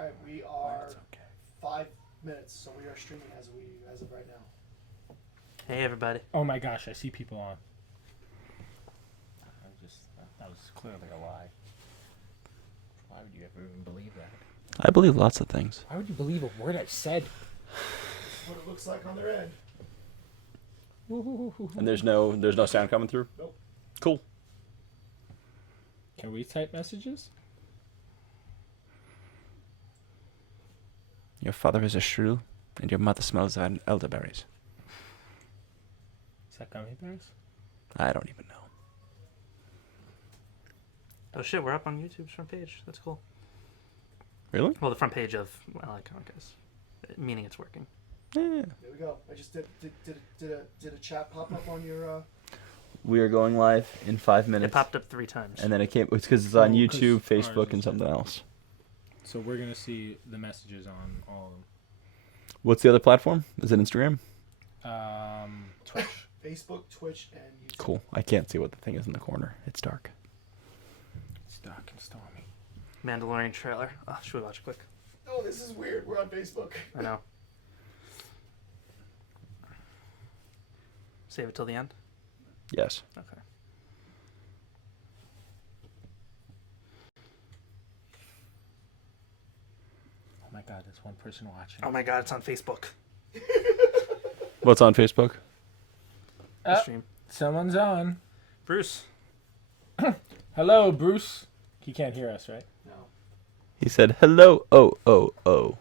All right, we are 5 minutes, so we are streaming as of right now. Hey, everybody. Oh my gosh, I see people on. That was clearly a lie. Why would you ever even believe that? I believe lots of things. Why would you believe a word I said? That's what it looks like on their end. And there's no sound coming through? Nope. Cool. Can we type messages? Your father is a shrew, and your mother smells of elderberries. Is that gummy bears? I don't even know. Oh shit, we're up on YouTube's front page. That's cool. Really? Well, the front page of Icon, guys. Meaning it's working. Yeah. There we go. I just did a chat pop up on your. We are going live in 5 minutes. It popped up 3 times. And then it came. It's because it's on Oh, YouTube, 'cause Facebook, ours and is- something else. So we're gonna see the messages on all of them. What's the other platform? Is it Instagram? Twitch. Facebook, Twitch, and YouTube. Cool. I can't see what the thing is in the corner. It's dark. It's dark and stormy. Mandalorian trailer. Oh, should we watch it quick? Oh, this is weird. We're on Facebook. I know. Save it till the end? Yes. Okay. Oh my god, there's one person watching. Oh my god, it's on Facebook. What's on Facebook? The stream. Someone's on. Bruce. Hello, Bruce. He can't hear us, right? No. He said, hello, oh.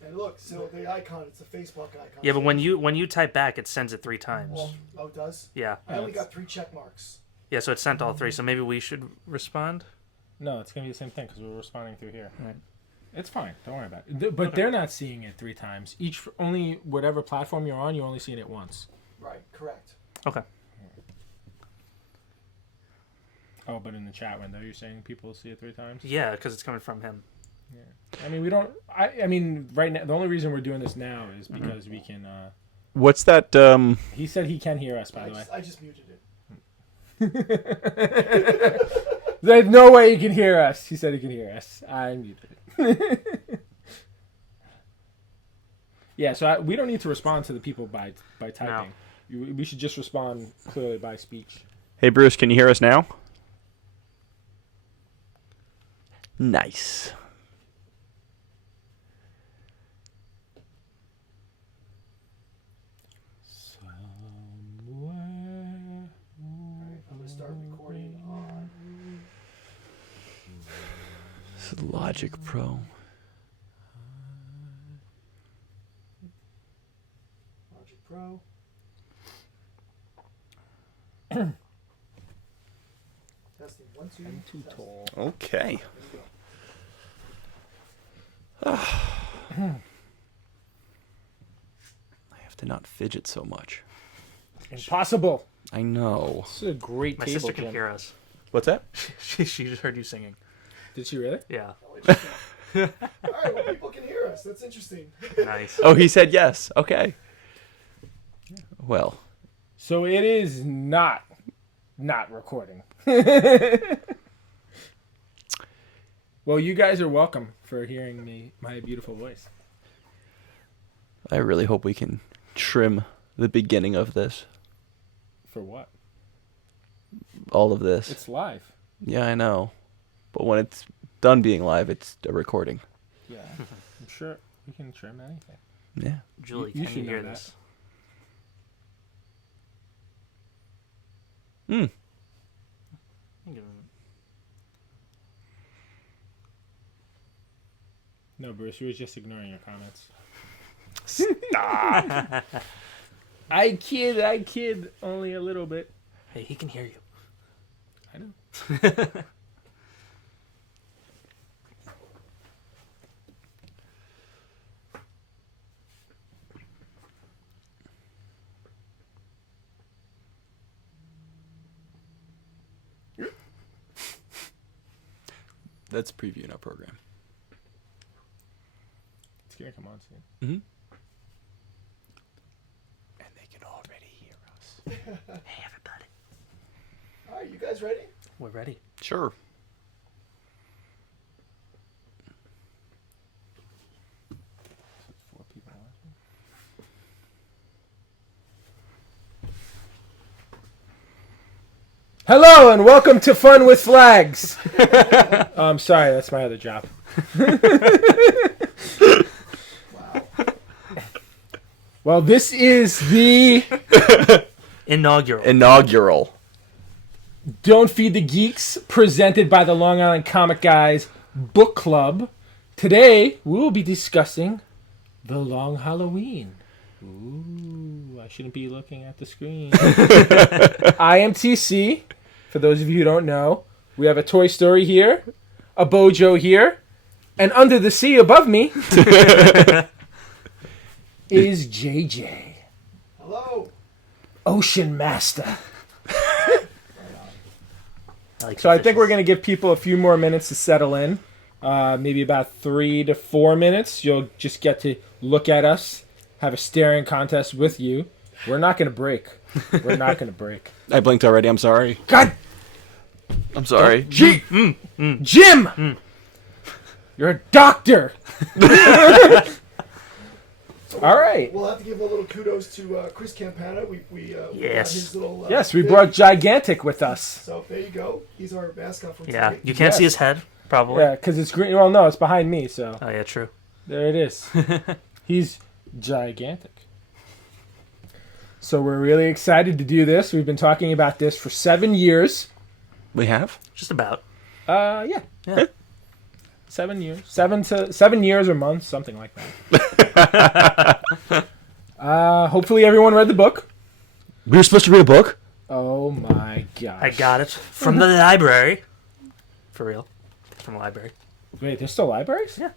And look, so the icon, it's a Facebook icon. Yeah, but when you type back, it sends it 3 times. Well, oh, it does? Yeah. I only got 3 check marks. Yeah, so it sent all 3. So maybe we should respond? No, it's gonna be the same thing because we're responding through here. Right. It's fine. Don't worry about it. But they're not seeing it 3 times. Only whatever platform you're on, you're only seeing it once. Right, correct. Okay. Oh, but in the chat window, you're saying people see it 3 times? Yeah, because it's coming from him. Yeah. I mean, we don't. I mean, right now, the only reason we're doing this now is because we can. What's that? He said he can hear us, by the way. I just muted it. There's no way he can hear us. He said he can hear us. I muted it. Yeah, so we don't need to respond to the people by typing. No. We should just respond clearly by speech. Hey, Bruce, can you hear us now? Nice. I'm going to start recording on... This is Logic Pro. Logic Pro. Testing 1, 2. I'm too tall. Okay. I have to not fidget so much. Impossible. I know. This is a great My table, sister can Jim. hear us. What's that? She just heard you singing. Did she really? Yeah. Oh, interesting. All right, well, people can hear us. That's interesting. Nice. Oh, he said yes. Okay. Well. So it is not recording. Well, you guys are welcome for hearing my beautiful voice. I really hope we can trim the beginning of this. For what? All of this. It's live. Yeah, I know. But when it's done being live, it's a recording. Yeah. I'm sure we can trim anything. Yeah. Julie, You can should you hear know that. this? No, Bruce, you were just ignoring your comments. Stop. I kid only a little bit. Hey, he can hear you. I know. That's previewing our program. It's gonna come on soon. Mm-hmm. And they can already hear us. Hey, everybody. All right, you guys ready? We're ready. Sure. Hello and welcome to Fun with Flags. Sorry, that's my other job. Wow. Well, this is the Inaugural. Don't Feed the Geeks presented by the Long Island Comic Guys Book Club. Today, we will be discussing The Long Halloween. Ooh, I shouldn't be looking at the screen. I am TC. For those of you who don't know, we have a Toy Story here, a Bojo here, and under the sea above me is JJ, Hello. Ocean Master. Like So I think we're going to give people a few more minutes to settle in. Maybe about 3 to 4 minutes. You'll just get to look at us, have a staring contest with you. We're not going to break. We're not going to break. I blinked already. I'm sorry. God! I'm sorry. Jim! You're a doctor! All right. We'll have to give a little kudos to Chris Campana. We got Yes. his little, Yes, we bib. brought Gigantic with us. So there you go. He's our mascot from Yeah, today. you can't see Yes. his head, probably. Yeah, because it's green. Well, no, it's behind me, so Oh, yeah, true. there it is. He's gigantic. So we're really excited to do this. We've been talking about this for 7 years. We have? Just about. Yeah. Yeah. 7 years. 7 years or months, something like that. Hopefully everyone read the book. We were supposed to read a book? Oh my gosh. I got it from the library. For real. From the library. Wait, there's still libraries? Yeah.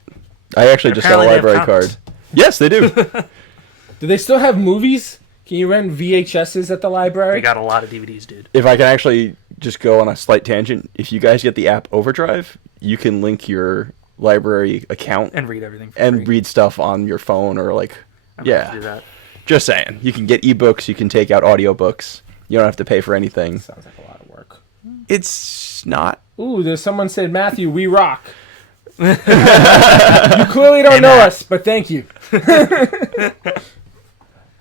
I actually just got a Apparently they have library comics. card. Yes, they do. Do they still have movies? Can you rent VHSs at the We library? got a lot of DVDs, dude. If I can actually just go on a slight tangent, if you guys get the app Overdrive, you can link your library account And read everything for and free. read stuff on your phone or like, I'm gonna have to yeah. do that. Just saying. You can get ebooks, you can take out audiobooks. You don't have to pay for anything. Sounds like a lot of work. It's not. Ooh, there's someone said, Matthew, we rock. You clearly don't Hey, know Matt. us, but thank you.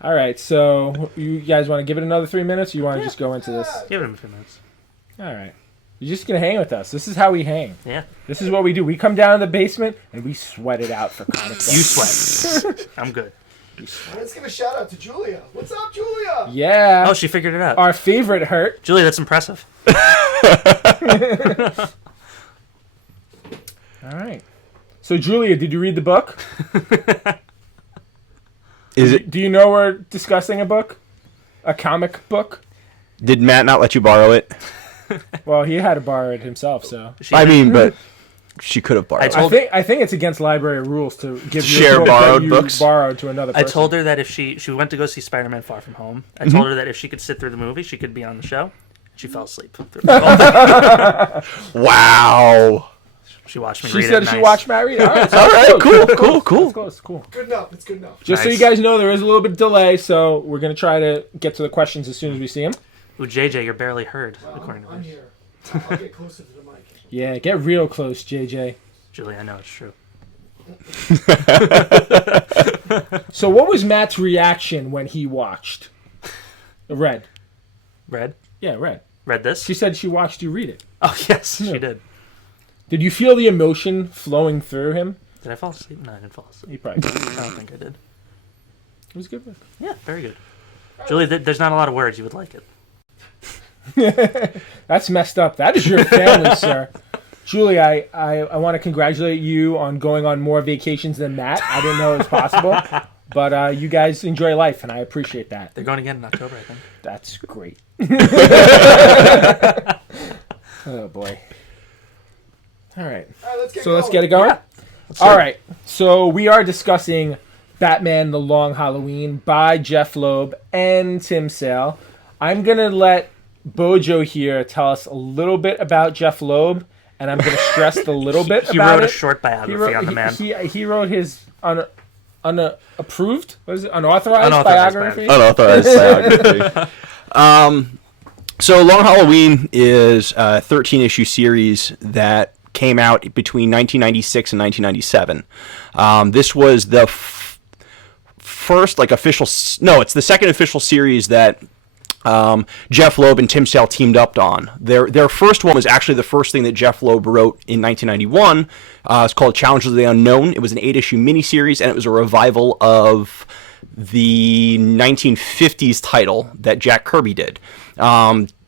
All right, so you guys want to give it another 3 minutes, or you want to just go into this? Give him a few minutes. All right. You're just going to hang with us. This is how we hang. Yeah. This is what we do. We come down to the basement, and we sweat it out for comic books. You sweat. I'm good. Let's give a shout out to Julia. What's up, Julia? Yeah. Oh, she figured it out. Our favorite hurt. Julie, that's impressive. All right. So, Julia, did you read the book? Is it? Do you know we're discussing a book? A comic book? Did Matt not let you borrow it? Well, he had to borrow it himself, so. She I did. mean, but she could have borrowed I it. told- I think it's against library rules to give you Share a book borrowed that you books? borrowed to another I person. told her that if she went to go see Spider-Man Far From Home, I Mm-hmm. told her that if she could sit through the movie, she could be on the show. She fell asleep. Through the whole thing. Wow. She watched me She read said it. she Nice. watched Matt read. All right, All right, cool, cool, cool. That's close, cool. Good enough. It's good enough. Just so you Nice. guys know, there is a little bit of delay, so we're going to try to get to the questions as soon as we see them. Ooh, JJ, you're barely heard, according to I'm this. here. I'll get closer to the mic. Yeah, get real close, JJ. Julie, I know it's true. So what was Matt's reaction when he watched? Read. Read? Yeah, read. Read this? She said she watched you read it. Oh, yes, Yeah. she did. Did you feel the emotion flowing through him? Did I fall asleep? No, I didn't fall asleep. He probably did. I don't think I did. It was a good. Yeah, very good. Julie, there's not a lot of words. You would like it. That's messed up. That is your family, sir. Julie, I want to congratulate you on going on more vacations than Matt. I didn't know it was possible. But you guys enjoy life, and I appreciate that. They're going again in October, I think. That's great. Oh, boy. All right. All right, let's get So going. let's get it going? Yeah. All right. So we are discussing Batman The Long Halloween by Jeff Loeb and Tim Sale. I'm going to let Bojo here tell us a little bit about Jeff Loeb, and I'm going to stress the little bit He about wrote it. a short biography on the man. He wrote his unapproved, what is it? Unauthorized Unauthorized biography. Unauthorized biography. So Long Halloween is a 13-issue series that came out between 1996 and 1997. This was the first, like, official... No, it's the second official series that Jeff Loeb and Tim Sale teamed up on. Their first one was actually the first thing that Jeff Loeb wrote in 1991. It's called Challenges of the Unknown. It was an 8-issue miniseries, and it was a revival of the 1950s title that Jack Kirby did.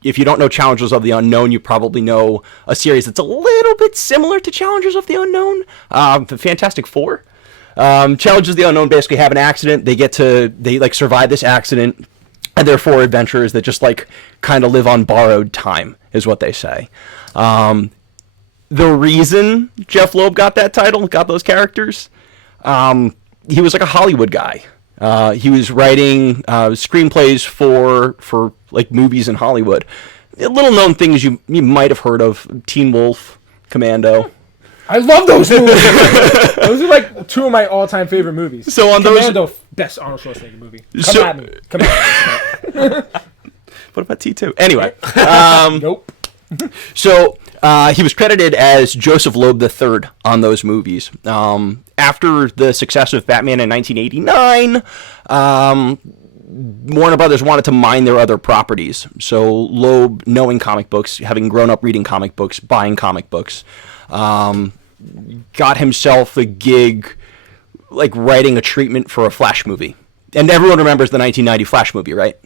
If you don't know Challengers of the Unknown, you probably know a series that's a little bit similar to Challengers of the Unknown, the Fantastic Four. Challengers of the Unknown basically have an accident. They like survive this accident, and they're four adventurers that just like kind of live on borrowed time, is what they say. The reason Jeff Loeb got that title, got those characters, he was like a Hollywood guy. He was writing screenplays for like movies in Hollywood. Little known things you might have heard of: Teen Wolf, Commando. I love those movies. Those are like two of my all-time favorite movies. So on Commando, best Arnold Schwarzenegger movie. Come at me. What about T2? Anyway. Nope. So he was credited as Joseph Loeb III on those movies. After the success of Batman in 1989, Warner Brothers wanted to mine their other properties. So Loeb, knowing comic books, having grown up reading comic books, buying comic books, got himself a gig like writing a treatment for a Flash movie. And everyone remembers the 1990 Flash movie, right?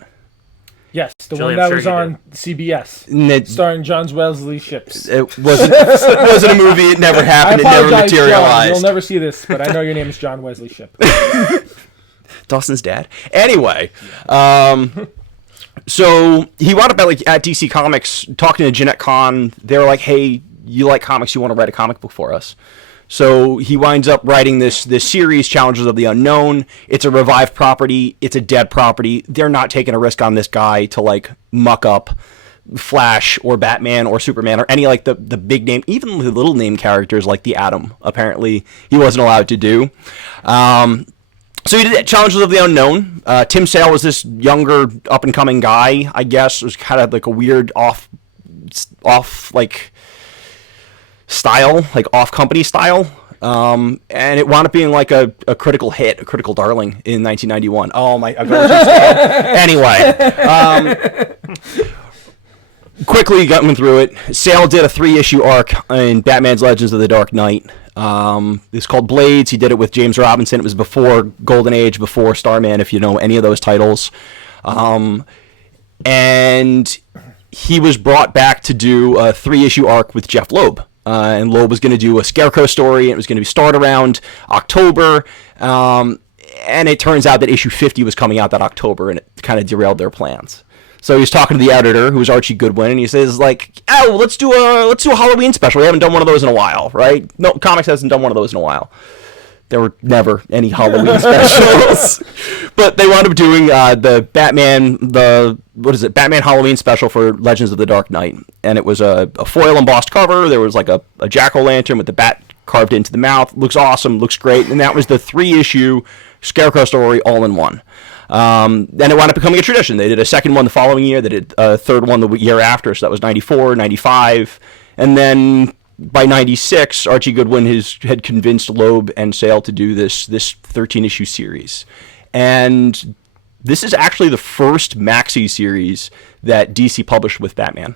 Yes, the Julie, one that I'm was sure you on CBS, starring John Wesley Ships. It wasn't a movie. It never happened. It never apologize, John. materialized. You'll never see this, but I know your name is John Wesley Ship. Dawson's dad. Anyway, so he wound up at DC Comics talking to Jeanette Kahn. They were like, "Hey, you like comics? You want to write a comic book for us?" So he winds up writing this series, Challenges of the Unknown. It's a revived property. It's a dead property. They're not taking a risk on this guy to like muck up Flash or Batman or Superman or any like the big name, even the little name characters like the Atom. Apparently, he wasn't allowed to do. So he did Challenges of the Unknown. Tim Sale was this younger, up and coming guy. I guess it was kind of like a weird off like style, like off company style. And it wound up being like a critical hit, a critical darling in 1991. Oh my! Anyway, quickly going through it. Sale did a 3-issue arc in Batman's Legends of the Dark Knight. It's called Blades. He did it with James Robinson. It was before Golden Age, before Starman, if you know any of those titles. And he was brought back to do a 3-issue arc with Jeff Loeb. And Loeb was going to do a Scarecrow story, and it was going to start around October. And it turns out that issue 50 was coming out that October, and it kind of derailed their plans. So he's talking to the editor, who was Archie Goodwin, and he says, like, "Oh, let's do a Halloween special. We haven't done one of those in a while, right? No, comics hasn't done one of those in a while." There were never any Halloween specials, but they wound up doing the Batman Halloween special for Legends of the Dark Knight, and it was a foil embossed cover. There was like a jack-o'-lantern with the bat carved into the mouth. Looks awesome, looks great, and that was the 3-issue Scarecrow story all in one. Then it wound up becoming a tradition. They did a second one the following year. They did a third one the year after, so that was 94, 95, and then by 96, Archie Goodwin had convinced Loeb and Sale to do this 13-issue series. And this is actually the first maxi series that DC published with Batman.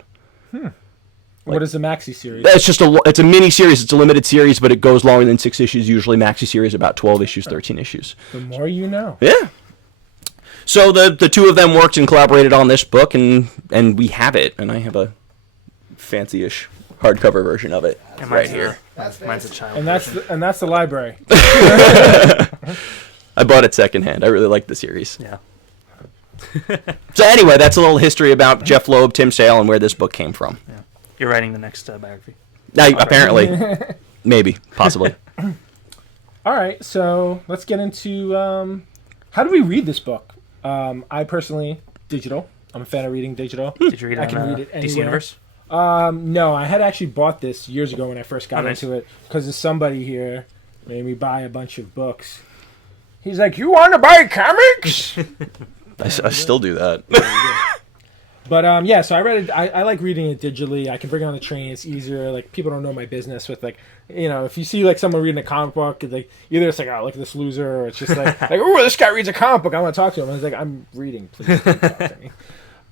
What is the maxi series? It's a mini series. It's a limited series, but it goes longer than 6 issues. Usually maxi series about 12 issues, 13 issues. The more you know. Yeah. So the two of them worked and collaborated on this book, and we have it. And I have a fancy-ish hardcover version of it right here. Mine's a child. And that's the library. I bought it secondhand. I really like the series. Yeah. So anyway, that's a little history about Jeff Loeb, Tim Sale, and where this book came from. Yeah. You're writing the next biography. Apparently. Maybe. Possibly. All right, so let's get into how do we read this book? I personally, digital. I'm a fan of reading digital. Did you read it I can read it DC anywhere. Universe? No, I had actually bought this years ago when I first got nice. into it because somebody here made me buy a bunch of books. He's like, "You want to buy comics?" I still do that. But yeah, so I read it. I like reading it digitally. I can bring it on the train. It's easier. Like people don't know my business with like, if you see like someone reading a comic book, like either it's like, "Oh, look at this loser," or it's just like, "Oh, this guy reads a comic book. I want to talk to him." I was like, "I'm reading. Please don't talk to me."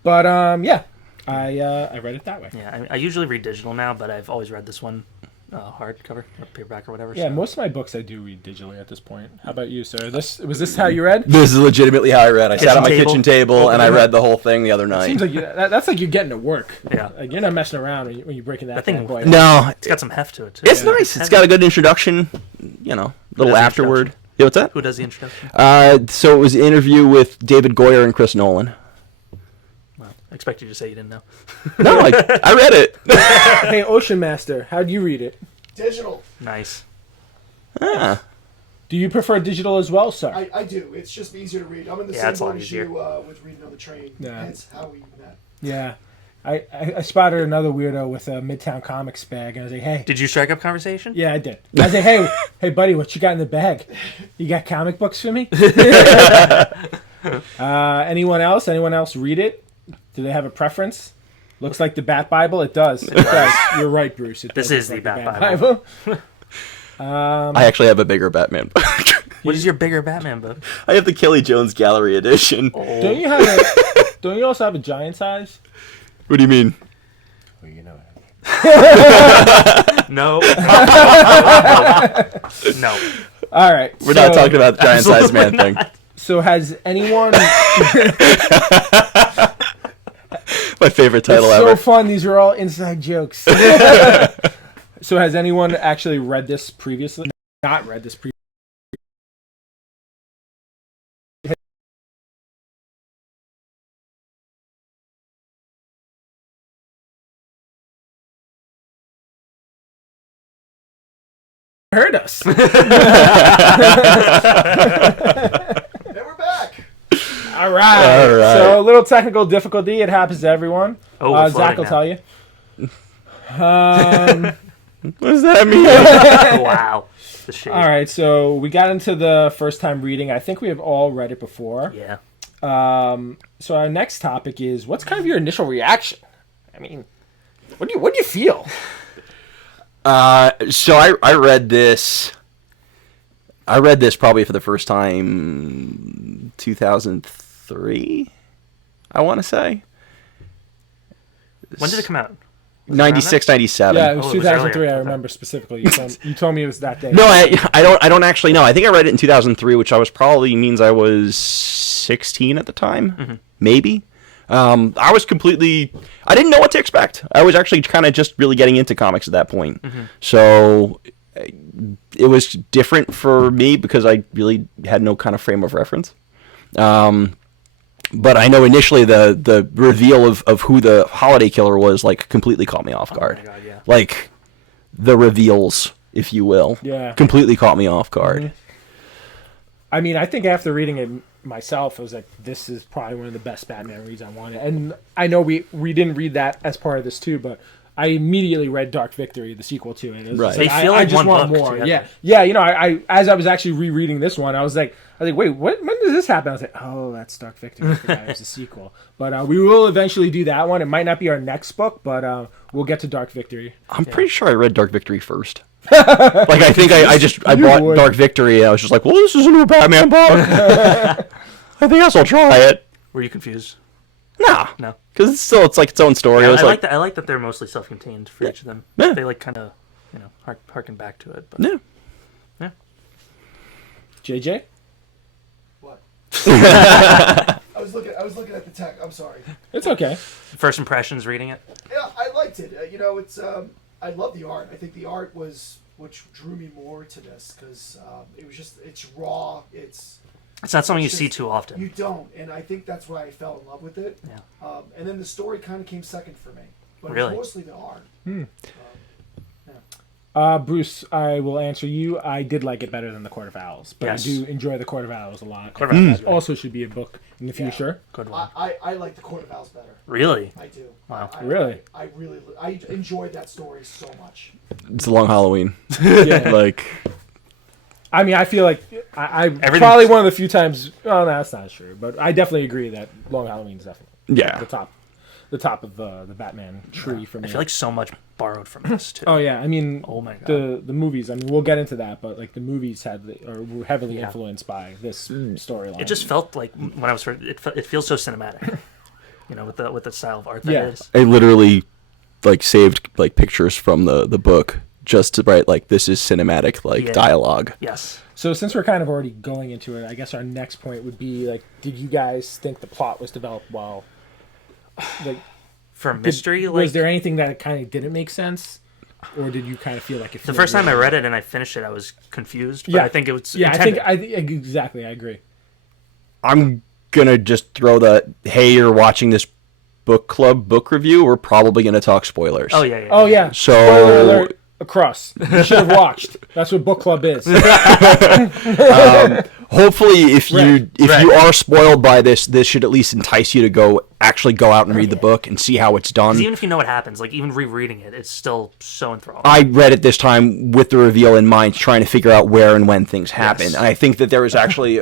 But yeah, I read it that way. Yeah, I usually read digital now, but I've always read this one hardcover or paperback or whatever. Yeah, so. most of my books I do read digitally at this point. How about you, sir? Was this how you read? This is legitimately how I read. I sat at my table. kitchen table and I read the whole thing the other night. Seems like that's like you're getting to work. Yeah. Like you're not messing around when you're breaking that thing- bad boy. No, It's got some heft to it too. it's nice. It's got a good introduction. Little the afterward. Yeah, what's that? Who does the introduction? So it was an interview with David Goyer and Chris Nolan. Well, I expect you to say you didn't know. No, I read it. Hey, Ocean Master, how'd you read it? Digital. Nice. Ah. Do you prefer digital as well, sir? I do. It's just easier to read. I'm in the Yeah, same it's a lot boat as easier. you with reading on the train. Yeah. Hence how we met. Yeah. I spotted another weirdo with a Midtown Comics bag, and I was like, hey. Did you strike up conversation? Yeah, I did. I was like, hey, buddy, what you got in the bag? You got comic books for me? Anyone else? Anyone else read it? Do they have a preference? Looks like the Bat Bible. It does. It does. You're right, Bruce. It This does is look the like Bat Bible. I actually have a bigger Batman book. What is your bigger Batman book? I have the Kelly Jones Gallery edition. Oh. Don't you also have a giant size? What do you mean? Well, you know. No. No. All right. We're not talking about the giant size man thing. So has anyone? My favorite title It's ever. so fun. These are all inside jokes. So has anyone actually read this previously? Not read this previously. Heard us. And we're back. All right. All right. So a little technical difficulty. It happens to everyone. Oh, we're Zach floating will now. tell you. What does that mean? Wow. The shade. All right. So we got into the first time reading. I think we have all read it before. Yeah. So our next topic is, what's kind of your initial reaction? I mean, what do you feel? So I read this. I read this probably for the first time 2003, I want to say. When did it come out? 96, 97. Yeah, it was Oh, it was 2003. earlier. I remember specifically. You told me it was that day. No, I don't actually know. I think I read it in 2003, which I was probably means I was 16 at the time, maybe. I was completely. I didn't know what to expect. I was actually kind of just really getting into comics at that point, so it was different for me because I really had no kind of frame of reference. But I know initially the reveal of who the holiday killer was like completely caught me off guard. Oh my God, yeah. Like the reveals, if you will, Yeah. completely caught me off guard. I mean, I think after reading it myself, I was like, this is probably one of the best Batman reads I wanted. And I know we didn't read that as part of this too, but I immediately read Dark Victory, the sequel to it. It was Right. just They like, feel I like just one want book more. together. Yeah, yeah. You know, I as I was actually rereading this one, I was like, wait, when does this happen? I was like, oh, that's Dark Victory. I forgot it was the sequel. But we will eventually do that one. It might not be our next book, but we'll get to Dark Victory. I'm pretty sure I read Dark Victory first. Like I think I bought would. Dark Victory and I was just like, well, this is a new Batman book. I think I'll try it. Were you confused? Nah, No. because it's like its own story. Yeah, I was I like, like that they're mostly self-contained for each of them. Yeah. They like kind of, harken back to it. But yeah. JJ? What? I was looking at the tech. I'm sorry. It's okay. First impressions reading it. Yeah, I liked it. It's I love the art. I think the art was which drew me more to this because it was just it's raw. It's not something you just- see too often. You don't, and I think that's why I fell in love with it. Yeah. And then the story kind of came second for me, but Really? it was mostly the art. Bruce, I will answer you. I did like it better than The Court of Owls, but Yes. I do enjoy The Court of Owls a lot. Court of Owls is That also should be a book in the future. Good one. I like the Court of Owls better. Really? I do. Wow. Really? I enjoyed that story so much. it's a long Halloween. Yeah. Like, I mean, I feel like I Everything's- probably one of the few times. Oh, no, that's not true, but I definitely agree that Long Halloween is definitely yeah. the top of the Batman tree for me. I feel like so much borrowed from this too. Oh yeah, I mean, Oh my God. the movies. I mean, we'll get into that, but like the movies were heavily Yeah. influenced by this storyline. It just felt like when I was it feels so cinematic. with the style of art that Yeah. is. I literally like saved like pictures from the book just to write like this is cinematic Yeah. dialogue. Yes. So since we're kind of already going into it, I guess our next point would be like, did you guys think the plot was developed well? Like, For mystery, was like there anything that kind of didn't make sense, or did you kind of feel like it? the first time I read it and I finished it, I was confused. But Yeah. I think it was. Yeah, intended. exactly. I agree. I'm gonna just throw the hey, you're watching this book club book review. We're probably gonna talk spoilers. Oh yeah. Oh yeah. So- Spoiler alert, across. You should have watched. That's what book club is. Hopefully, if you Right. are spoiled by this should at least entice you to go out and read the book and see how it's done. 'Cause even if you know what happens, like even rereading it, it's still so enthralling. I read it this time with the reveal in mind, trying to figure out where and when things happen. Yes. And I think that there is actually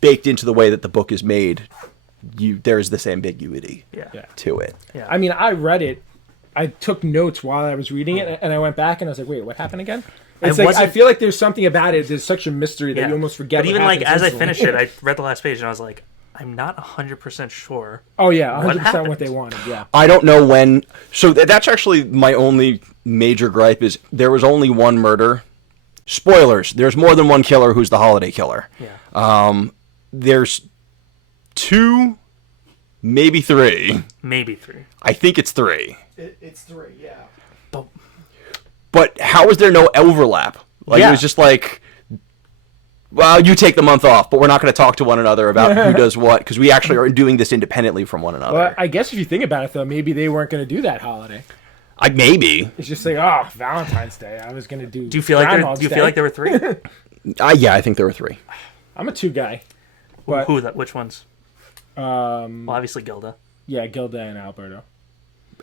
baked into the way that the book is made. There's this ambiguity yeah. Yeah. to it. Yeah. I mean, I read it. I took notes while I was reading it, and I went back and I was like, "Wait, what happened again?" It's I like I wasn't- feel like there's something about it. There's such a mystery that Yeah. you almost forget. But what even like happens as I instantly. finished it, I read the last page and I was like, I'm not 100% sure. Oh yeah, What 100% what happened? they wanted. Yeah. I don't know when. So that's actually my only major gripe is there was only one murder. Spoilers. There's more than one killer who's the holiday killer. Yeah. There's 2, maybe 3. Maybe 3. I think it's 3. It's 3, yeah. But But how is there no overlap? Like, it Yeah. was just like, well, you take the month off, but we're not going to talk to one another about who does what, because we actually are doing this independently from one another. Well, I guess if you think about it, though, maybe they weren't going to do that holiday. Maybe. It's just like, oh, Valentine's Day. I was going to do. do you feel like Groundhog's Day. there were 3? Yeah, I think there were 3. I'm a 2 guy. But Which ones? um, Well, obviously Gilda. yeah, Gilda and Alberto.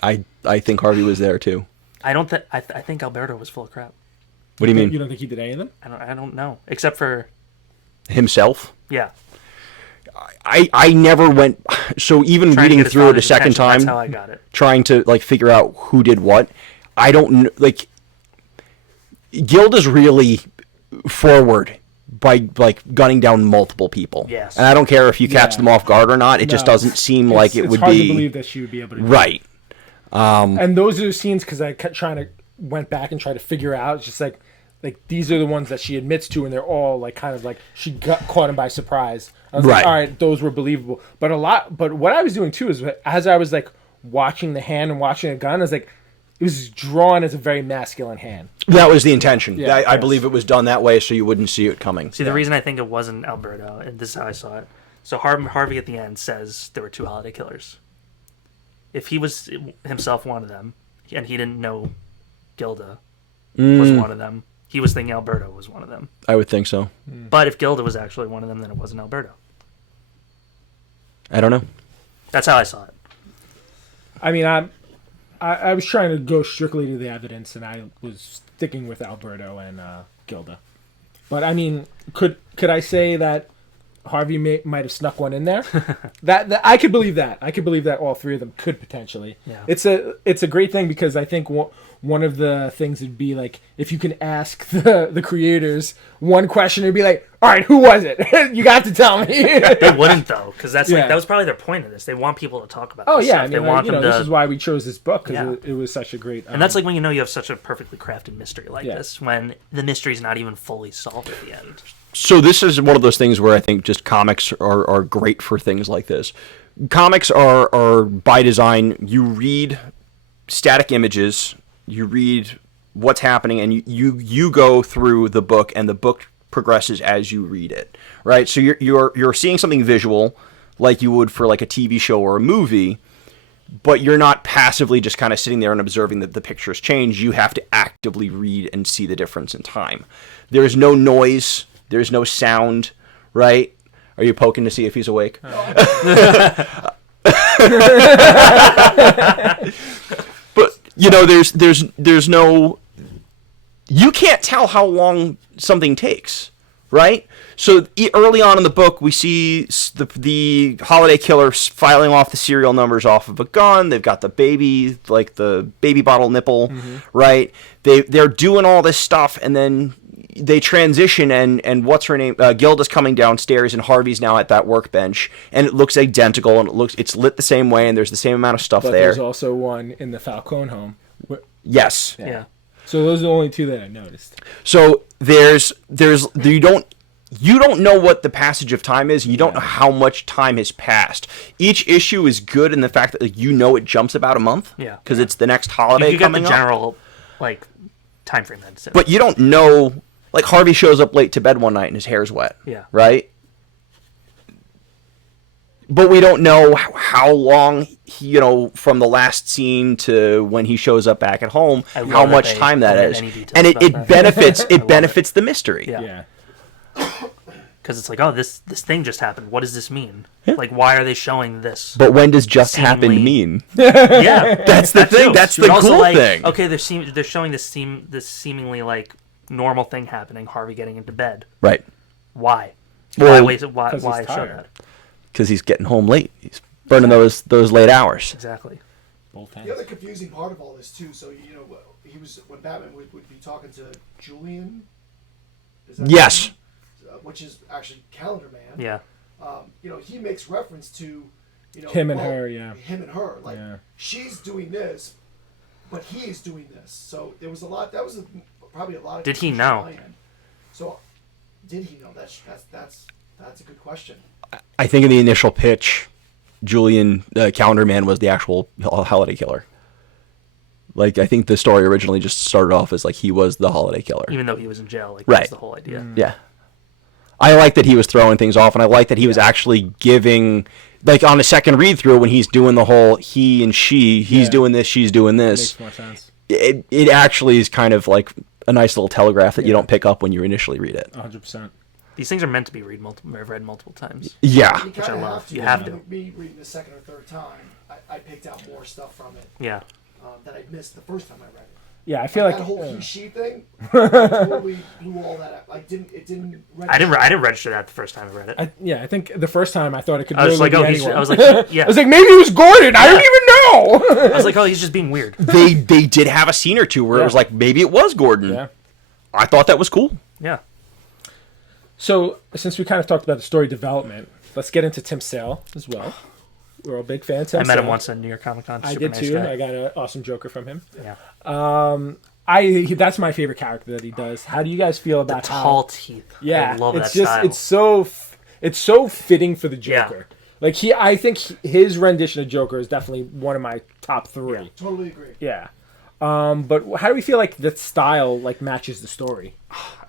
I think Harvey was there, too. I don't think I think Alberto was full of crap. What do you mean? You don't think he did any of them? I don't know, except for Himself? yeah. I never went. So even Trying to reading get his through it a father's second attention, that's time, how I got it. trying to like figure out who did what, I don't know. Like, Gilda's really forward by like gunning down multiple people. Yes. And I don't care if you catch Yeah. them off guard or not. It just No. doesn't seem like it it's would hard be to believe that she would be able to do right. And those are the scenes because I kept went back and tried to figure out. It's just like these are the ones that she admits to, and they're all like kind of like she got caught him by surprise. I was Right. like, all right, those were believable. But what I was doing too is as I was like watching the hand and watching the gun, I was like, it was drawn as a very masculine hand. That was the intention. Yeah, I yes. believe it was done that way so you wouldn't see it coming. See, the reason I think it wasn't Alberto, and this is how I saw it. So Harvey at the end says there were 2 holiday killers. If he was himself one of them, and he didn't know Gilda was one of them, he was thinking Alberto was one of them. I would think so. But if Gilda was actually one of them, then it wasn't Alberto. I don't know. That's how I saw it. I mean, I was trying to go strictly to the evidence, and I was sticking with Alberto and Gilda. But I mean, could I say that Harvey might have snuck one in there? that I could believe that. I could believe that all 3 of them could potentially. Yeah. It's a great thing because I think one of the things would be like if you can ask the creators one question, it'd be like, all right, who was it? You got to tell me. They wouldn't though, because that's Yeah. like that was probably their point of this. They want people to talk about. Oh this yeah, stuff. I They mean, want like, them this to. is why we chose this book because Yeah. it was such a great. And that's like when you know you have such a perfectly crafted mystery like Yeah. this, when the mystery's not even fully solved at the end. So this is one of those things where I think just comics are great for things like this. Comics are by design, you read static images, you read what's happening, and you go through the book, and the book progresses as you read it, right? So you're seeing something visual like you would for like a TV show or a movie, but you're not passively just kind of sitting there and observing that the pictures change. You have to actively read and see the difference in time. There is no noise. There's no sound, right? Are you poking to see if he's awake? But you know, there's no. You can't tell how long something takes, right? So early on in the book, we see the holiday killer filing off the serial numbers off of a gun. They've got the baby, like the baby bottle nipple, right? They're doing all this stuff, and then they transition, and what's her name? Gilda's coming downstairs, and Harvey's now at that workbench, and it looks identical, and it's lit the same way, and there's the same amount of stuff But there. there's also one in the Falcone home. Yes. Yeah. So those are the only two that I noticed. So you don't know what the passage of time is. You don't know how much time has passed. Each issue is good in the fact that it jumps about a month. Yeah. Because it's the next holiday You get the coming up. general time frame that's it. But you don't know. Like Harvey shows up late to bed one night and his hair's wet. Yeah. Right. But we don't know how long from the last scene to when he shows up back at home, I love how that much they time that omit is, any details and about it that. benefits I love benefits the mystery. Yeah. Yeah. Because it's like, oh, this thing just happened. What does this mean? Like, why are they showing this? But when does just happened Seemingly- mean? Yeah, That's the thing. too. That's But the also, cool like, thing. Okay, they're showing this seemingly like normal thing happening. Harvey getting into bed. Right. Why? Well, why 'cause show he's tired. that? Because he's getting home late. He's burning those late hours. Exactly. Both The other hands. confusing part of all this too. So he was when Batman would be talking to Julian. Is that Yes. his name? Which is actually Calendar Man. Yeah. He makes reference to, Him and her, yeah. him and her. Like Yeah. she's doing this, but he's doing this. So there was a lot. That was probably a lot of. Did he confusion on know? my end. So, did he know? That's a good question. I think in the initial pitch, Julian Calendar Man was the actual holiday killer. Like, I think the story originally just started off as like he was the holiday killer. Even though he was in jail, like Right. that's the whole idea. Yeah. I like that he was throwing things off, and I like that he was actually giving, like on a second read through when he's doing the whole he and she, he's Yeah. doing this, she's doing this. Makes more sense. It actually is kind of like a nice little telegraph that you don't pick up when you initially read it. 100%. These things are meant to be read multiple times. Yeah. You I kind of love. have to. You have to. Me reading the second or third time, I picked out more stuff from it Yeah. that I missed the first time I read it. Yeah, I feel like That whole he she thing totally blew all that up. It didn't. I didn't register that the first time I read it. I think the first time I thought it could I was really like, be oh, he's. anyone. I was like, yeah. I was like, maybe it was Gordon. I don't even know. I was like, oh, he's just being weird. They did have a scene or two where it was like, maybe it was Gordon. Yeah. I thought that was cool. Yeah. So, since we kind of talked about the story development, let's get into Tim Sale as well. We're all big fans of Tim I met him Sale. once at New York Comic Con. I Super did nice too. guy. I got an awesome Joker from him. Yeah. That's my favorite character that he does. How do you guys feel about Tall how? teeth. Yeah, I love it's that just style. it's so fitting for the Yeah. Joker. Like I think his rendition of Joker is definitely one of my top three. Totally agree. Yeah. But how do we feel like the style like matches the story?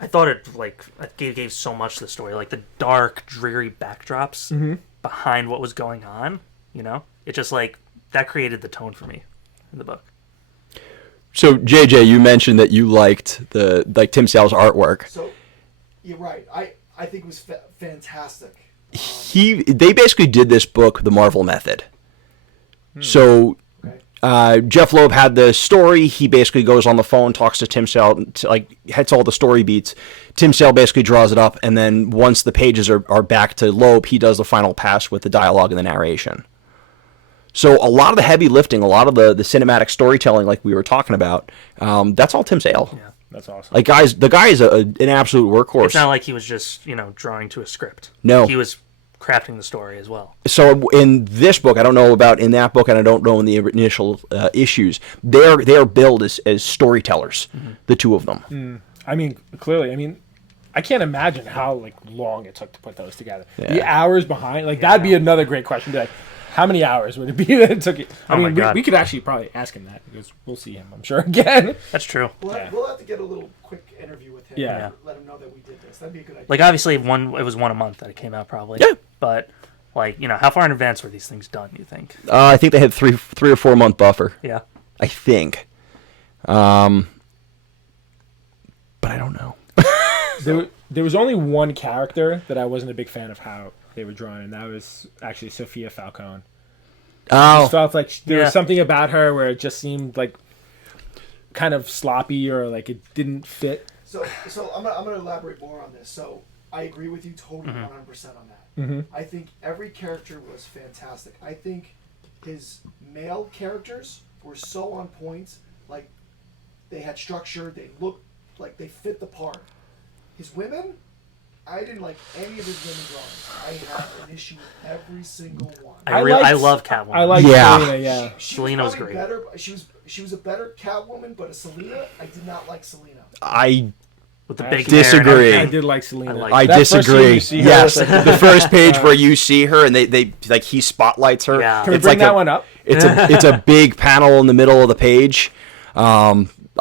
I thought it gave so much to the story, like the dark, dreary backdrops behind what was going on. It just like that created the tone for me in the book. So JJ, you mentioned that you liked Tim Sale's artwork. So, you're right. I think it was fantastic. They basically did this book the Marvel method. So Okay. Jeff Loeb had the story. He basically goes on the phone, talks to Tim Sale, hits all the story beats. Tim Sale basically draws it up, and then once the pages are back to Loeb, he does the final pass with the dialogue and the narration. So a lot of the heavy lifting, a lot of the cinematic storytelling, like we were talking about, that's all Tim Sale. Yeah. That's awesome. Like the guy is an absolute workhorse. It's not like he was just drawing to a script. No. He was crafting the story as well. So in this book, I don't know about in that book, and I don't know in the initial issues. They are billed as storytellers, the two of them. I mean, clearly, I can't imagine how long it took to put those together. Yeah. The hours behind, that'd be another great question. Be like, how many hours would it be that it took you? Oh my God. We could actually probably ask him that because we'll see him, I'm sure, again. That's true. We'll have to get a little quick interview with him. Yeah. And let him know that we did this. That'd be a good idea. Like obviously, it was one a month that it came out probably. Yeah. But how far in advance were these things done? You think? I think they had three or 4 month buffer. Yeah. I think. But I don't know. There was only one character that I wasn't a big fan of how they were drawn, and that was actually Sophia Falcone. I just felt like there was something about her where it just seemed like kind of sloppy or like it didn't fit. So I'm gonna elaborate more on this. So I agree with you totally 100% on that. Mm-hmm. I think every character was fantastic. I think his male characters were so on point. Like they had structure. They looked like they fit the part. his women, I didn't like any of his women drawings. I had an issue with every single one. I love Catwoman. I like Yeah. Selena, yeah. Selena was probably great. Better, she was a better Catwoman, but a Selena, I did not like Selena. I with the I big actually- disagree. hair and I everything. did like Selena. I like I That first scene disagree. you see her Yes, with, like, the first page where you see her and they like he spotlights her. Yeah. Can we It's bring like that a- one up? It's a big panel in the middle of the page.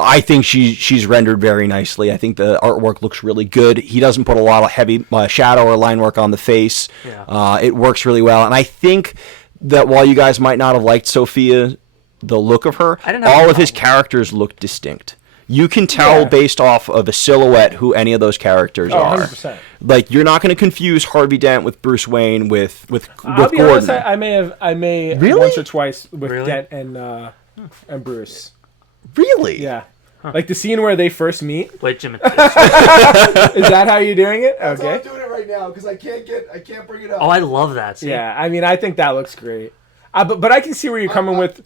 I think she's rendered very nicely. I think the artwork looks really good. He doesn't put a lot of heavy shadow or line work on the face. Yeah. It works really well, and I think that while you guys might not have liked Sophia, the look of her, I didn't have all a of his problem. characters look distinct. You can tell Yeah. based off of a silhouette who any of those characters Oh, are. 100%. Like you're not going to confuse Harvey Dent with Bruce Wayne with I'll be Gordon. honest, I may Really? once or twice with Really? Dent and Bruce. Really? Yeah. Like the scene where they first meet. Wait, Jim. Is that how you're doing it? That's how I'm Okay. doing it right now because I can't bring it up. Oh, I love that. See? Yeah, I mean, I think that looks great. But I can see where you're coming with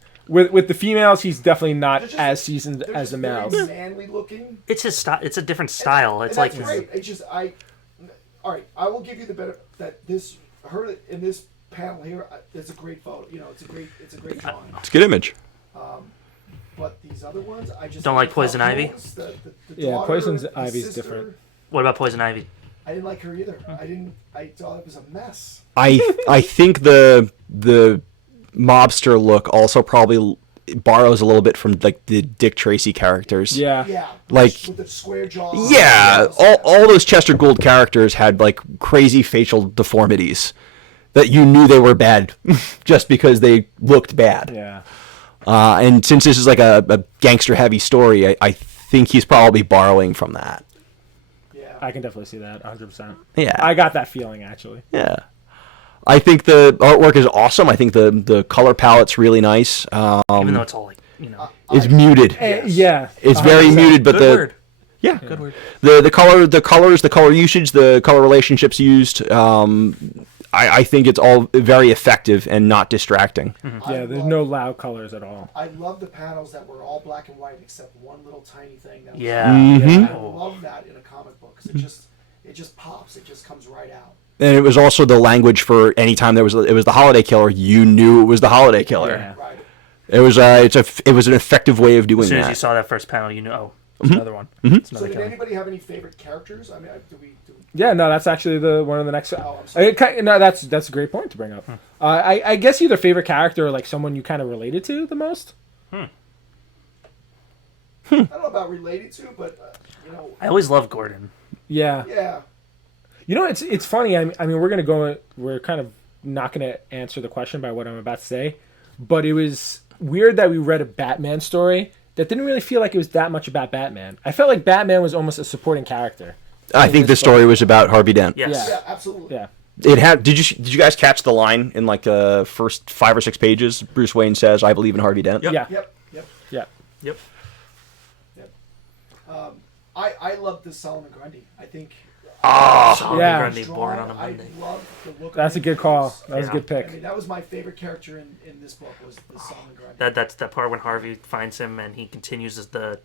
the females. He's definitely not They're just- as seasoned They're as just the very males. manly looking. It's his style. It's a different style. It's And like that's great. It's just all right. I will give you the better that this her in this panel here. It's a great photo. You know, it's a great drawing. It's a good image. But these other ones, I just Don't like I Poison felt Ivy? those, the Yeah, daughter, Poison the Ivy's sister, different. What about Poison Ivy? I didn't like her either. I thought it was a mess. I think the mobster look also probably borrows a little bit from like the Dick Tracy characters. Yeah. Yeah, Like- with the square jaw. Yeah, all those Chester Gould characters had like crazy facial deformities that you knew they were bad just because they looked bad. Yeah. And since this is like a gangster heavy story, I think he's probably borrowing from that. Yeah. I can definitely see that 100%. Yeah. I got that feeling actually. Yeah. I think the artwork is awesome. I think the color palette's really nice. Even though it's all like It's muted. Yeah. It's very 100%. muted, but good the word. yeah, Good word. the colors, the color usage, the color relationships used. I think it's all very effective and not distracting. Yeah, there's no loud colors at all. I love the panels that were all black and white except one little tiny thing. That was Yeah. I love that in a comic book because it just pops. It just comes right out. And it was also the language for any time it was the holiday killer. You knew it was the holiday killer. Yeah. Right. It was it was an effective way of doing As soon as you that. saw that first panel, you know, oh, it's another one. It's So another did killer. anybody have any favorite characters? I mean, do we Yeah, no, that's actually one of the next. Oh, I'm sorry. No, that's a great point to bring up. I guess either favorite character or like someone you kind of related to the most. I don't know about related to, but I always love Gordon. Yeah. yeah. You know, it's funny. I mean, we're kind of not going to answer the question by what I'm about to say, but it was weird that we read a Batman story that didn't really feel like it was that much about Batman. I felt like Batman was almost a supporting character. I think the story was about Harvey Dent. Yes. Yeah, absolutely. Yeah. It had. Did you guys catch the line in like the first 5 or 6 pages? Bruce Wayne says, "I believe in Harvey Dent." Yep. Yeah. Yep. Yep. I love the Solomon Grundy. I think. Solomon Yeah. Grundy born on a I Monday. love the look. That's of a good call. his That was a Yeah. good I pick. mean, that was my favorite character in this book was the Solomon Grundy. That's that part when Harvey finds him and he continues the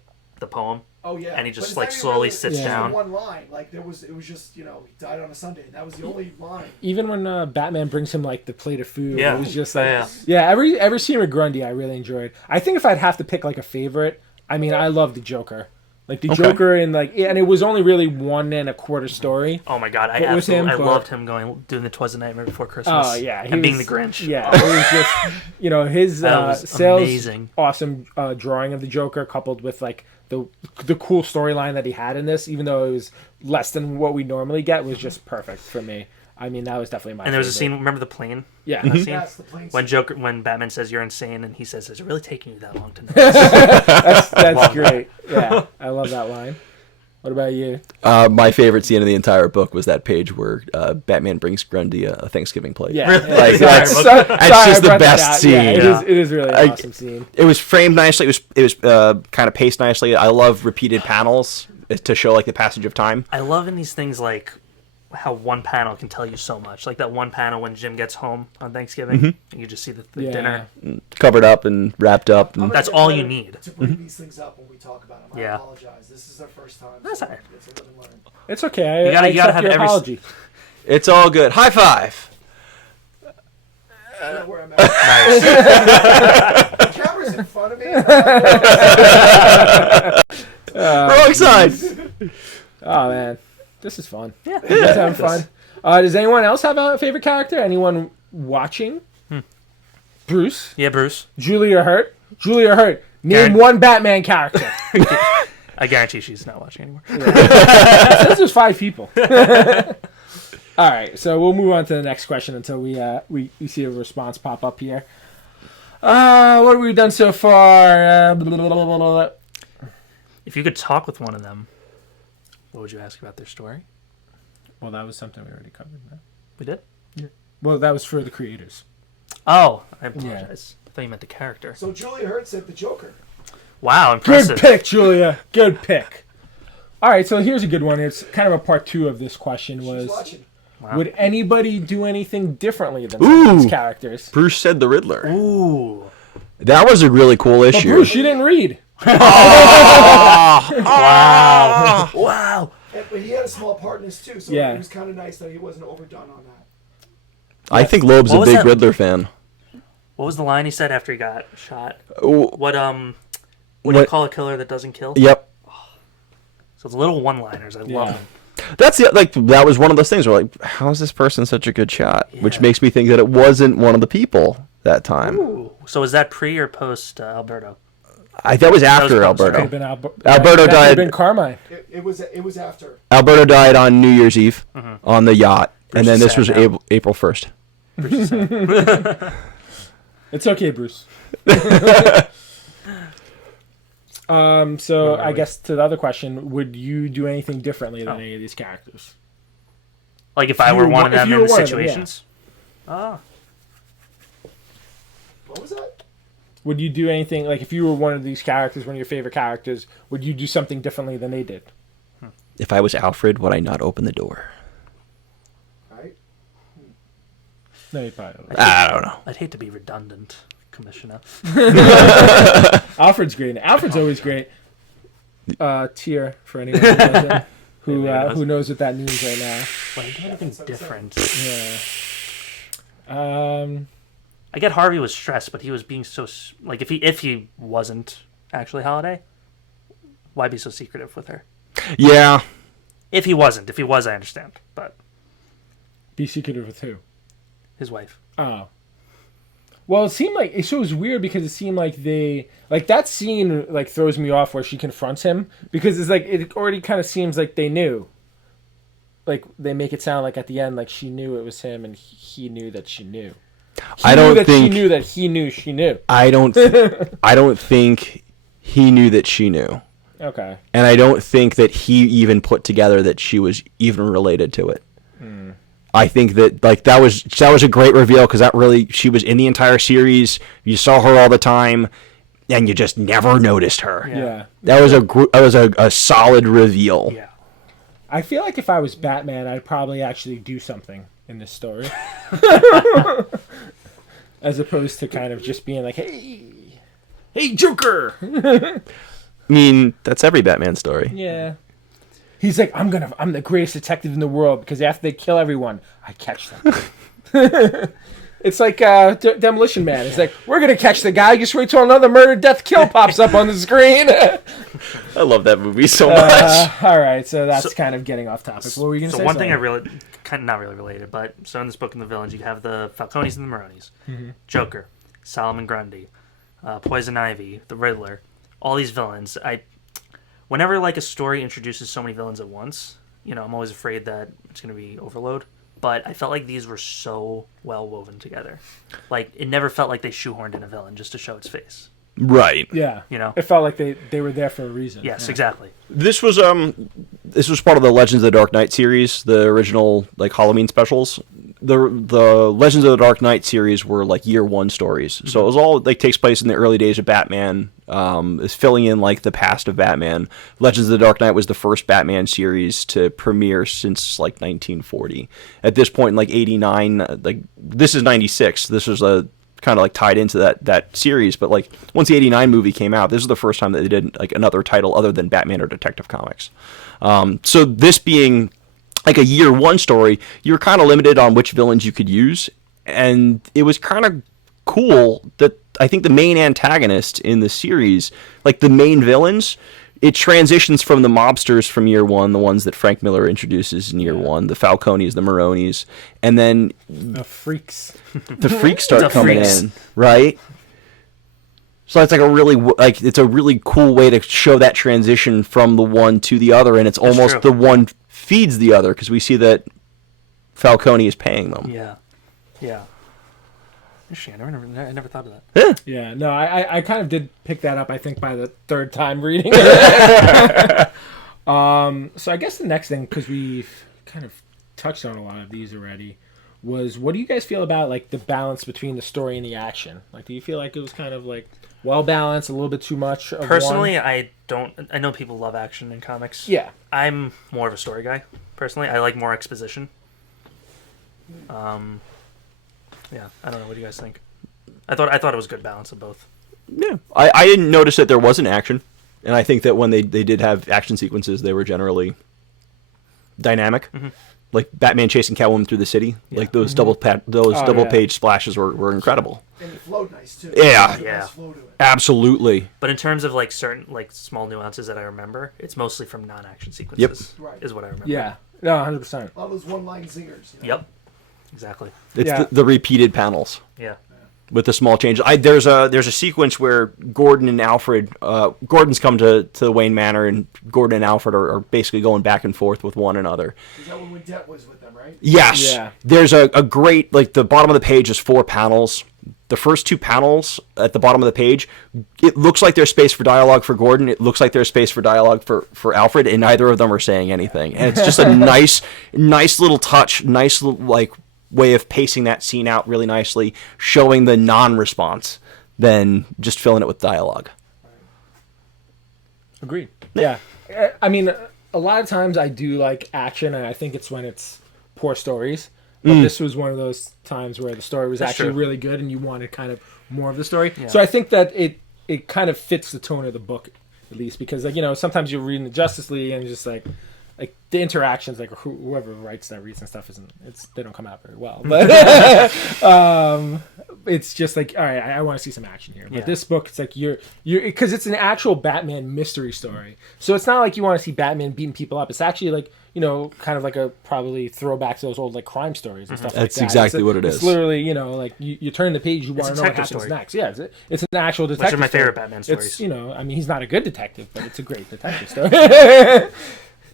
poem. Oh yeah. And he But just it's like not even slowly really- sits it's just down. One line, like it was just he died on a Sunday. That was the only line. Even when Batman brings him like the plate of food, Yeah. it was just like Yeah. every scene with Grundy I really enjoyed. I think if I'd have to pick like a favorite, I mean I love the Joker. Like the Joker and and it was only really 1 1/4 story. Oh my god, I What was absolutely him, but- loved him doing the Twas the Nightmare Before Christmas. Oh yeah, and being the Grinch. Yeah, it was just his That was sales amazing. awesome drawing of the Joker coupled with like the cool storyline that he had in this, even though it was less than what we normally get, was just perfect for me. I mean, that was definitely my. And there was a scene. favorite. Remember the plane? Yeah, That scene? That's the plain When Batman says you're insane, and he says, "Is it really taking you that long to know?" that's Love great. Yeah, I love that line. What about you? My favorite scene of the entire book was that page where Batman brings Grundy a Thanksgiving plate. Yeah, Like, sorry, that's sorry, just I the brought that best out. scene. Yeah, Yeah. it is really an awesome scene. It was framed nicely. It was kind of paced nicely. I love repeated panels to show like the passage of time. I love in these things like how one panel can tell you so much. Like that one panel when Jim gets home on Thanksgiving, and you just see the dinner. Covered up and wrapped up. And That's all you need. To bring these things up when we talk about them. I Yeah. apologize. This is our first time. That's so all right. It's a live and learn. It's okay. You gotta I accept have your every- apology. it's all good. High five. I know where I'm at. Nice. The camera's in front of me. Wrong side. Oh man, this is fun. Yeah. You guys having fun? Does anyone else have a favorite character? Anyone watching? Bruce, Yeah, Bruce. Julia Hurt. Julia Hurt. Name Karen. one Batman character. I guarantee she's not watching anymore. It says there's 5 people. All right, so we'll move on to the next question until we see a response pop up here. What have we done so far? If you could talk with one of them, what would you ask about their story? Well, that was something we already covered. No? We did? Well, that was for the creators. Oh, I apologize. I thought you meant the character. So Julia Hurt said the Joker. Wow, impressive. Good pick, Julia. Good pick. All right, so here's a good one. It's kind of a part 2 of this question. She's Was watching. Wow. would anybody do anything differently than some of these Ooh. characters? Bruce said the Riddler. Ooh. That was a really cool But issue. Bruce, you didn't read. Wow. Wow. But he had a small part in this too, so Yeah. it was kind of nice that he wasn't overdone on that. I think Loeb's What a was big that? Riddler fan. What was the line he said after he got shot? Ooh, What do you call a killer that doesn't kill? Yep. So it's little one-liners. I love Yeah. them. That's that was one of those things where like, how is this person such a good shot? Which Yeah. makes me think that it wasn't one of the people that time. Ooh. So is that pre or post Alberto? That was after That was Alberto. Could have been Alberto that could have died- been Carmine. It was after. Alberto died on New Year's Eve on the yacht, Bruce and then is this sad was now. April 1st. It's okay, Bruce. So I guess to the other question, would you do anything differently than any of these characters? Like if I were one of if them you in were the one of them, yeah. situations? Oh. What was that? Would you do anything, like if you were one of these characters, one of your favorite characters, would you do something differently than they did? If I was Alfred, would I not open the door? Right? No, you probably don't. I don't know. I'd hate to be redundant, Commissioner. Alfred's great. Alfred's always great. Tier for anyone who doesn't, who knows what that means right now. Would I do anything different? Yeah. I get Harvey was stressed, but he was being so like if he wasn't actually Holiday, why be so secretive with her? Yeah. If he was, I understand. But Be secretive with who? his wife. Oh. Well, it seemed like it was weird because it seemed like they like that scene like throws me off where she confronts him because it's like it already kind of seems like they knew. Like they make it sound like at the end like she knew it was him and he knew that she knew. I don't She think knew that he knew she knew. I don't think he knew that she knew. Okay. And I don't think that he even put together that she was even related to it. I think that like that was a great reveal because that really she was in the entire series. You saw her all the time, and you just never noticed her. Yeah. That was a solid reveal. Yeah. I feel like if I was Batman, I'd probably actually do something in this story. As opposed to kind of just being like, hey, Joker! I mean, that's every Batman story. Yeah. He's like, I'm the greatest detective in the world because after they kill everyone, I catch them. It's like Demolition Man. It's like, we're going to catch the guy. Just wait till another murder, death, kill pops up on the screen. I love that movie so much. All right, so that's kind of getting off topic. What were you going to So say? one thing I Sorry. really, kind of not really related, but so in this book in the villains, you have the Falcones and the Maronis, Joker, Solomon Grundy, Poison Ivy, the Riddler, all these villains. Whenever like a story introduces so many villains at once, I'm always afraid that it's going to be overload. But I felt like these were so well woven together. Like it never felt like they shoehorned in a villain just to show its face. Right. Yeah. You know? It felt like they were there for a reason. Yes, Yeah. exactly. This was part of the Legends of the Dark Knight series, the original like Halloween specials. the Legends of the Dark Knight series were like year one stories. So it was all like takes place in the early days of Batman. Is filling in like the past of Batman. Legends of the Dark Knight was the first Batman series to premiere since like 1940. At this point in like 89, like this is 96. This was a kind of like tied into that series, but like once the 89 movie came out, this is the first time that they did like another title other than Batman or Detective Comics. So this being like a year one story, you're kind of limited on which villains you could use, and it was kind of cool that I think the main antagonist in the series, like the main villains, it transitions from the mobsters from year one, the ones that Frank Miller introduces in year one, the Falcones, the Maronis, and then The freaks. the freaks start The coming freaks. in, right? So it's like it's a really cool way to show that transition from the one to the other, and it's almost true. the one feeds the other because we see that Falcone is paying them. Yeah. Yeah. Interesting. I never thought of that. Yeah, no, I kind of did pick that up, I think, by the third time reading it. So I guess the next thing, because we've kind of touched on a lot of these already, was what do you guys feel about like the balance between the story and the action? Like, do you feel like it was kind of like well balanced, a little bit too much of Personally, one? I don't. I know people love action in comics. Yeah. I'm more of a story guy. Personally, I like more exposition. Yeah, I don't know. What do you guys think? I thought it was a good balance of both. Yeah, I didn't notice that there wasn't action, and I think that when they did have action sequences, they were generally dynamic. Mm-hmm. Like Batman chasing Catwoman through the city, like those double page splashes were incredible. And it flowed nice too. Yeah. It had a Yeah. nice flow to it. Absolutely. But in terms of like certain like small nuances that I remember, it's mostly from non-action sequences. Right. Is what I remember. Yeah. No, 100%. A lot of those one-line zingers. You know? Yep. Exactly. It's Yeah. the repeated panels Yeah. with the small changes. There's a sequence where Gordon and Alfred, Gordon's come to Wayne Manor, and Gordon and Alfred are basically going back and forth with one another. Is that when Widget was with them, right? Yes. Yeah. There's a great, like, the bottom of the page is 4 panels. The first 2 panels at the bottom of the page, it looks like there's space for dialogue for Gordon. It looks like there's space for dialogue for Alfred, and neither of them are saying anything. And it's just a nice little touch, nice little, like, way of pacing that scene out really nicely, showing the non-response, than just filling it with dialogue. Agreed. Yeah. I mean, a lot of times I do like action, and I think it's when it's poor stories. But this was one of those times where the story was That's actually true. really good, and you wanted kind of more of the story. Yeah. So I think that it kind of fits the tone of the book, at least, because like sometimes you're reading the Justice League and it's just like the interactions, like whoever writes that reads and stuff they don't come out very well. But it's just like, all right, I want to see some action here. But Yeah. this book, it's like you're because it's an actual Batman mystery story. So it's not like you want to see Batman beating people up. It's actually like kind of like a probably throwback to those old like crime stories and stuff like that. That's exactly what it It's is. literally, like you turn the page, you want to know what detective happens story. next. Yeah, it's an actual detective. Which are my story. favorite Batman stories. It's I mean, he's not a good detective, but it's a great detective story.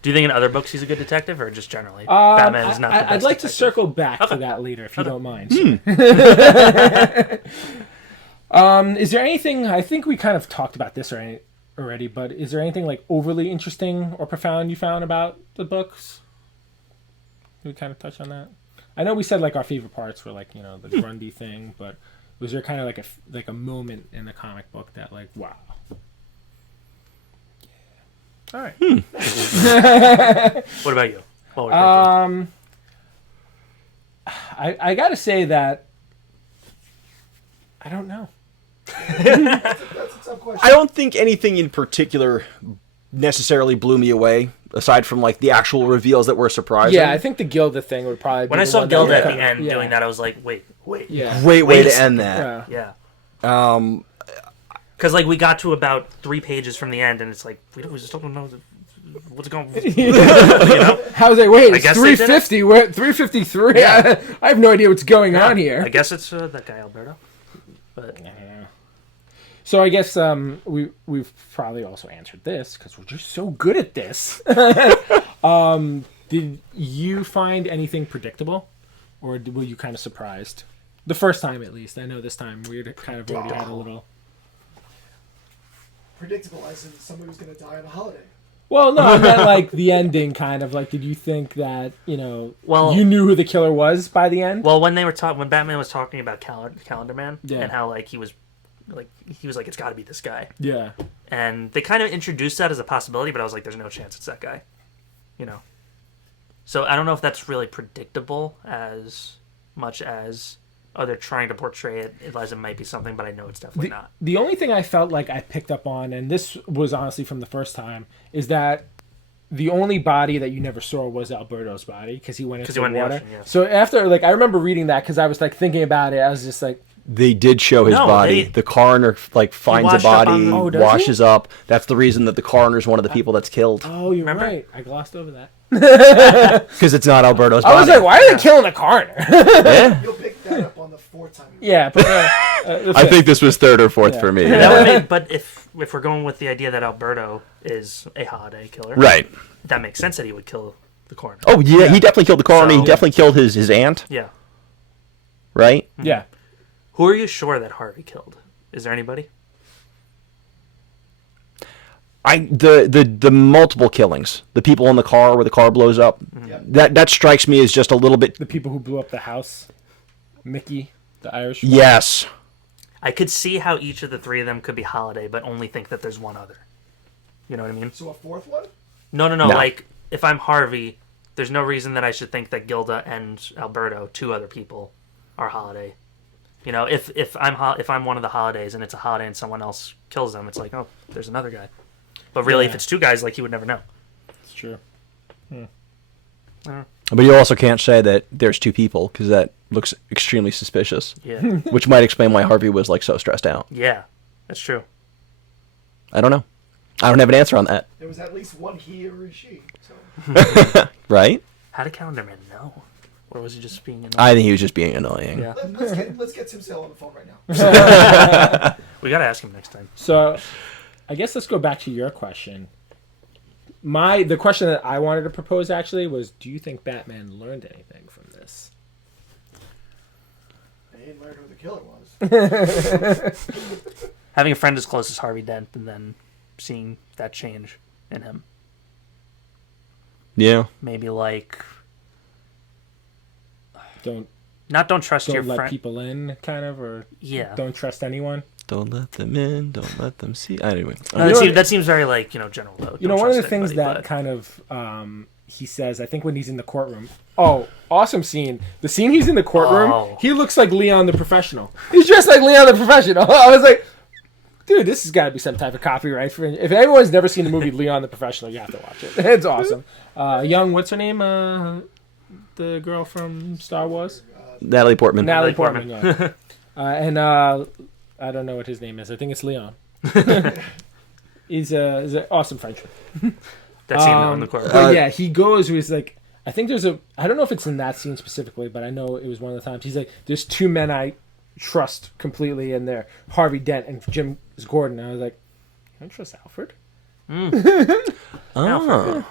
Do you think in other books he's a good detective, or just generally Batman is not the best I'd like to detective? circle back to that later, if you don't mind. Is there anything? I think we kind of talked about this already, but is there anything like overly interesting or profound you found about the books? Did we kind of touch on that? I know we said like our favorite parts were like the Grundy thing, but was there kind of like a moment in the comic book that like wow? All right. What about you? What we're thinking? I gotta say that I don't know. That's a tough question. I don't think anything in particular necessarily blew me away, aside from like the actual reveals that were surprising. Yeah, I think the Gilda thing would probably. When be I the saw one that Gilda would at the come- end yeah. doing that, I was like, wait. Yeah. Great way Wait a to second. end that. Yeah. Yeah. Because like we got to about 3 pages from the end, and it's like we just don't know what's going. How's it? Wait, I it's guess they did it. 350. We're at 353. Yeah. I have no idea what's going on I here. guess it's that guy Alberto. But So I guess we've probably also answered this because we're just so good at this. Did you find anything predictable, or were you kind of surprised? The first time, at least. I know this time we kind of already had a little. Predictable, as in somebody was going to die on a holiday. Well, no, I meant like the ending, kind of like. Did you think that Well- you knew who the killer was by the end? Well, when Batman was talking about Calendar Man Yeah. and how he was like it's got to be this guy, Yeah. and they kind of introduced that as a possibility, but I was like, there's no chance it's that guy, So I don't know if that's really predictable as much as they're trying to portray it as it might be something, but I know it's definitely not. The only thing I felt like I picked up on, and this was honestly from the first time, is that the only body that you never saw was Alberto's body because he went into the went in the water. ocean, yes. So after, I remember reading that because I was thinking about it. I was just like, They did show his No, body. The coroner finds a washed up body, on the- Oh, does washes up. That's the reason that the coroner's one of the people that's killed. oh, you're Remember? right. I glossed over that. Because it's not Alberto's I body. was like, why are they killing the coroner? Yeah. You'll pick that up on the fourth time. Yeah, but I think this was third or fourth Yeah. for me. That would make, but if we're going with the idea that Alberto is a holiday killer, Right. that makes sense that he would kill the coroner. Oh, yeah, he definitely killed the coroner. So- He definitely killed his aunt, Yeah. right? yeah. Who are you sure that Harvey killed? Is there anybody? The multiple killings, the people in the car where the car blows up, Yep. that strikes me as just a little bit. The people who blew up the house, Mickey, the Irish. Yes. I could see how each of the three of them could be holiday, but only think that there's one other. You know what I mean? So a fourth one? No. No. Like, if I'm Harvey, there's no reason that I should think that Gilda and Alberto, two other people, are holiday. If I'm one of the holidays and it's a holiday and someone else kills them, it's like, oh, there's another guy. But really, Yeah. if it's two guys, he would never know. It's true. But you also can't say that there's two people because that looks extremely suspicious, Yeah, which might explain why Harvey was so stressed out. yeah, that's true. I don't know. I don't have an answer on that. There was at least one he or a she. So Right? How did Calendar Man know? Or was he just being annoying? I think he was just being annoying. Yeah, let's get Tim Sale on the phone right now. we gotta ask him next time. So, I guess let's go back to your question. The question that I wanted to propose actually was, do you think Batman learned anything from this? I didn't learn who the killer was. Having a friend as close as Harvey Dent and then seeing that change in him. Yeah. Maybe Don't don't trust your let friend. people in, kind of, or Yeah. don't trust anyone. Don't let them in. Don't let them see. Anyway. No, that seems very general though. You know, one of the things that kind of he says, I think when he's in the courtroom. Oh, awesome scene! The scene he's in the courtroom, Oh. he looks like Leon the Professional. He's dressed like Leon the Professional. I was like, dude, this has got to be some type of copyright. If anyone's never seen the movie Leon the Professional, you have to watch it. It's awesome. Young, what's her name? The girl from Star Wars. Natalie Portman. Natalie Portman. Portman. Yeah. And I don't know what his name is. I think it's Leon. He's an awesome Frenchman. that scene on the court. But yeah, he goes. He's like, I think there's I don't know if it's in that scene specifically, but I know it was one of the times. He's like, there's two men I trust completely, and they're Harvey Dent and James Gordon. And I was like, I don't trust Alfred. Oh.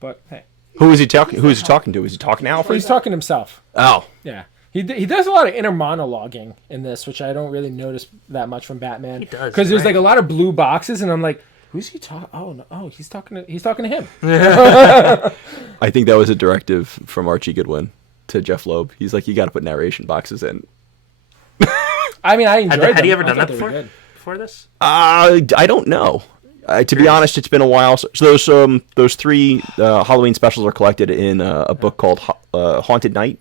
But hey, Who is he talking? Who is he talking to? Is he talking to Alfred? he's talking to himself. Oh. Yeah. He does a lot of inner monologuing in this, which I don't really notice that much from Batman. He does, Because there's right. like a lot of blue boxes, and I'm like, who's he talking? Oh no, he's talking to him. I think that was a directive from Archie Goodwin to Jeff Loeb. He's like, you got to put narration boxes in. I mean, I enjoyed them. Had he ever I done thought that they were before? good. Before this? I don't know. To be honest, it's been a while. So those three Halloween specials are collected in a book called Haunted Night.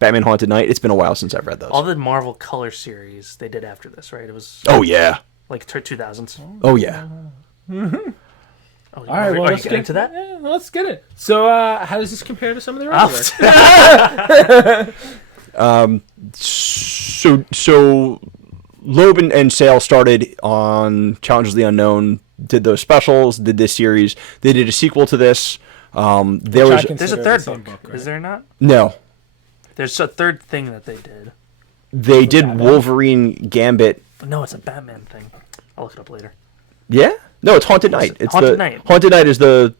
Batman Haunted Night. It's been a while since I've read those. All the Marvel Color series they did after this, right? It was Oh yeah. like 2000s. Oh yeah. Oh, All right, well, are you let's getting get to that? Yeah, let's get it. So, how does this compare to some of their other work? So Loeb and Sale started on Challengers of the Unknown, did those specials, did this series. They did a sequel to this. There Which I was can- There's a Consider third the same book, book, is right? there not? no. There's a third thing that they did. They did Batman? Wolverine Gambit. No, it's a Batman thing. I'll look it up later. Yeah? No, it's Haunted Night. It's Haunted Night. Haunted Night is the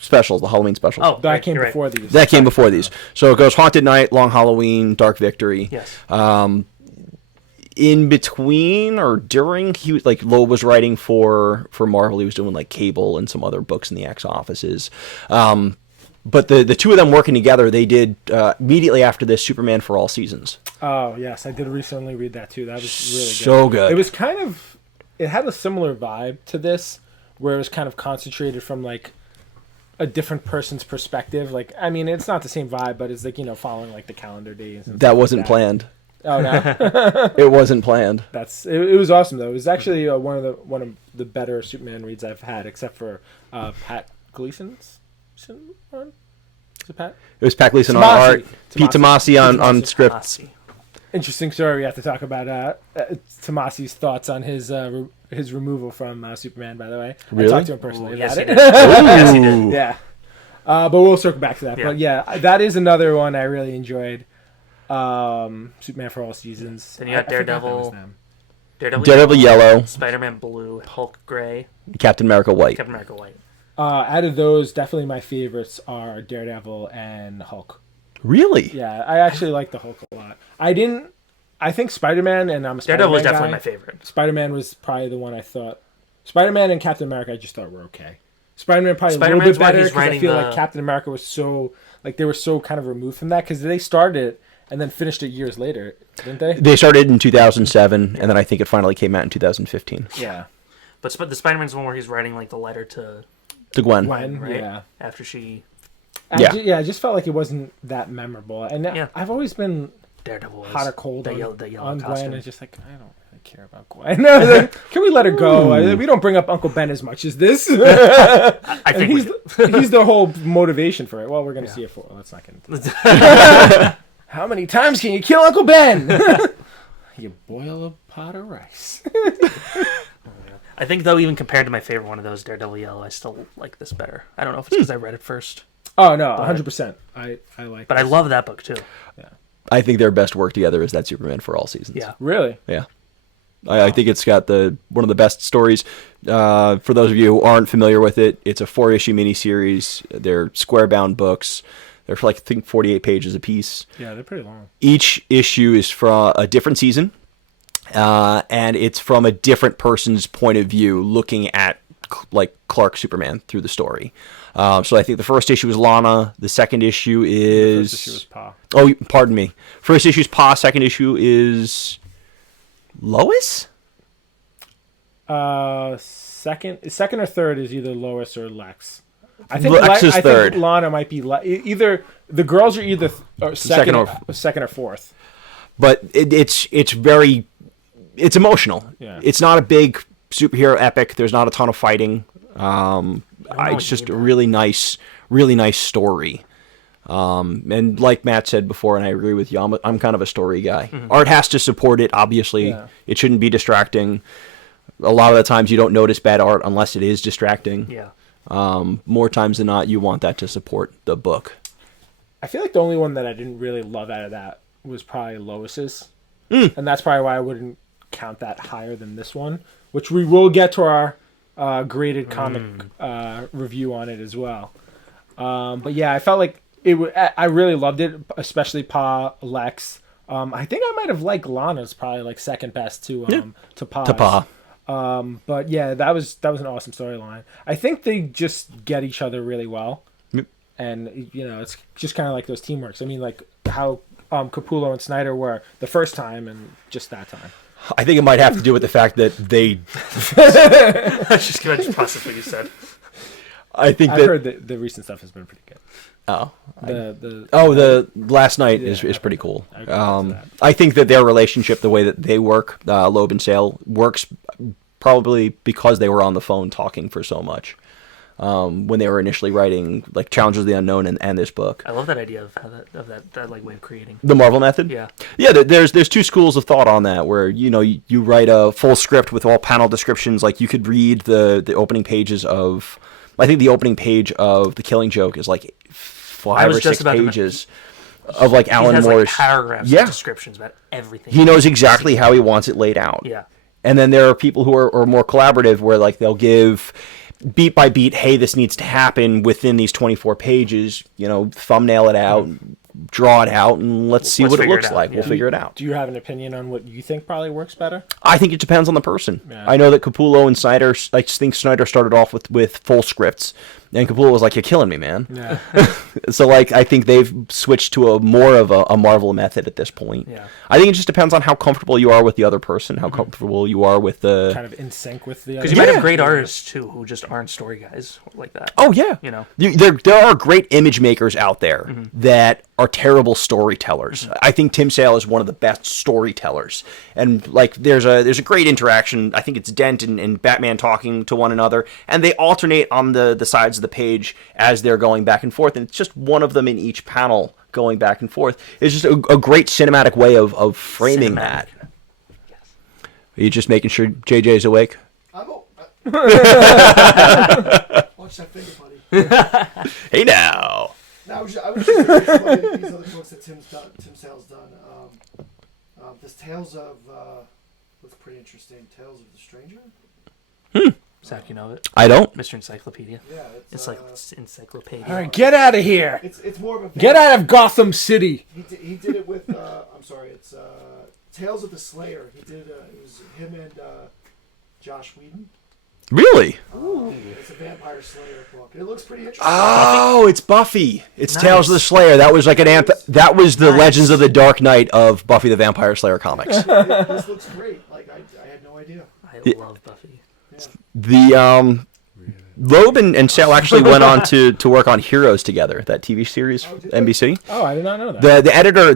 specials, the Halloween specials. Oh, That right, came you're right. before these. That came before these. So it goes Haunted Night, Long Halloween, Dark Victory. Yes. in between or during, he was like Loeb was writing for Marvel. He was doing like Cable and some other books in the X offices. But the two of them working together, they did immediately after this Superman for All Seasons. Oh yes, I did recently read that too. That was really good. So good. It was it had a similar vibe to this, where it was kind of concentrated from like a different person's perspective. Like, I mean, it's not the same vibe, but it's like, following like the calendar days. And That wasn't like planned. Oh no, It wasn't planned. it was awesome though. It was actually one of the better Superman reads I've had, except for Pat Gleason's one. Is it Pat? It was Pat Gleason on Tomasi. art, Pete Tomasi on Tomasi. script. Tomasi. Interesting story. We have to talk about Tomasi's thoughts on his removal from Superman. By the way, Really? I talked to him personally Yes, about he it. did. Yes, he did. Yeah, but we'll circle back to that. Yeah. But yeah, that is another one I really enjoyed. Superman for All Seasons. Then you got I forgot that Daredevil. was them. Daredevil yellow, Spider-Man blue, Hulk gray, Captain America white. Captain America white. Out of those, definitely my favorites are Daredevil and Hulk. Really? Yeah, I actually like the Hulk a lot. I think Spider-Man, and I'm a Spider-Man Daredevil was guy. definitely my favorite. Spider-Man was probably the one I thought. Spider-Man and Captain America, I just thought were okay. Spider-Man probably a Spider-Man's little bit why better he's because I writing feel the- like Captain America was so they were so kind of removed from that because they started it and then finished it years later, didn't they? They started in 2007, and then I think it finally came out in 2015. Yeah. But the Spider-Man's one where he's writing like the letter to To Gwen. Gwen, right yeah. after she Yeah. I just felt like it wasn't that memorable. And Yeah. I've always been Daredevil was hot or cold the on, yellow on costume. Gwen. It's just like, I don't really care about Gwen. Can we let her go? We don't bring up Uncle Ben as much as this. I And think he's the whole motivation for it. Well, we're going to see it for. Let's not get into that. How many times can you kill Uncle Ben? You boil a pot of rice. I think though, even compared to my favorite one of those, Daredevil Yellow, I still like this better. I don't know if it's because I read it first, Oh no, 100%. I like. but I this. love that book too. I think their best work together is that Superman for All Seasons. Yeah, Really. Yeah. I think it's got one of the best stories. For those of you who aren't familiar with it, it's a 4-issue miniseries. They're square-bound books. They're like, I think, 48 pages apiece. Yeah, they're pretty long. Each issue is from a different season, and it's from a different person's point of view, looking at like Clark Superman through the story. So I think the first issue is Lana. The second issue is... First issue was Pa. Oh, pardon me. First issue is Pa. Second issue is Lois? Second or third is either Lois or Lex. I think Lex is I third. think Lana might be either the girls are either second or fourth. But it's emotional. Yeah. It's not a big superhero epic. There's not a ton of fighting. It's just a really nice story. And like Matt said before, and I agree with you, I'm kind of a story guy. Mm-hmm. Art has to support it, obviously. Yeah. It shouldn't be distracting. A lot of the times you don't notice bad art unless it is distracting. yeah. More times than not, you want that to support the book. I feel like the only one that I didn't really love out of that was probably Lois's, and that's probably why I wouldn't count that higher than this one. Which we will get to our graded comic review on it as well. But yeah, I felt like I really loved it, especially Pa, Lex. I think I might have liked Lana's probably like second best to Pa's. To Pa. But yeah, that was an awesome storyline. I think they just get each other really well, and it's just kind of like those teamworks. I mean, like how Capullo and Snyder were the first time, and just that time. I think it might have to do with the fact that they... I was just gonna process what you said. I've heard that the recent stuff has been pretty good. Oh. The Last Night Yeah, is pretty cool. I agree with that. I think that their relationship, the way that they work, Loeb and Sale, works probably because they were on the phone talking for so much when they were initially writing like Challengers of the Unknown and this book. I love that idea of that like way of creating. The Marvel method? Yeah. Yeah, there's two schools of thought on that where, you write a full script with all panel descriptions. Like you could read the opening pages of... I think the opening page of The Killing Joke is like 5 or 6 pages of like Alan has Moore's... like paragraphs Yeah. of descriptions about everything. He knows exactly how he wants it laid out. Yeah. And then there are people who are more collaborative where like they'll give beat by beat, hey, this needs to happen within these 24 pages, thumbnail it out, draw it out and let's see Let's what it figure it looks out, like. yeah. We'll figure it out. Do you have an opinion on what you think probably works better? I think it depends on the person. Yeah. I know that Capullo and Snyder, I think Snyder started off with full scripts, and Capullo was like, "You're killing me, man." Yeah. So like, I think they've switched to a more of a Marvel method at this point. Yeah. I think it just depends on how comfortable you are with the other person, how comfortable you are with the. Kind of in sync with the Because other. you might Yeah. have great artists too who just aren't story guys like that. Oh yeah, You know. There are great image makers out there that are terrible storytellers. I think Tim Sale is one of the best storytellers, and like there's a great interaction. I think it's Dent and Batman talking to one another, and they alternate on the sides of the page as they're going back and forth, and it's just one of them in each panel going back and forth. It's just a great cinematic way of framing that. Are you just making sure JJ's awake? I'm watch that finger, buddy. Hey now. No, I was just looking at these other books that Tim Sale's done. This Tales of looks pretty interesting. Tales of the Stranger. Zach, you know it. I don't. Mr. Encyclopedia. Yeah, It's like encyclopedia. All right, get out of here. it's more of a Get out of Gotham City. He did it with I'm sorry, it's Tales of the Slayer. He did it was him and Josh Whedon. Really? It's a Vampire Slayer book. It looks pretty interesting. Oh, it's Buffy. It's Nice. Tales of the Slayer. That was like an that was the Nice. Legends of the Dark Knight of Buffy the Vampire Slayer comics. This looks great. Like I had no idea. I love Buffy. Yeah. The Loeb and Sale actually went on to work on Heroes together, that TV series, Oh, did they? NBC. Oh, I did not know that.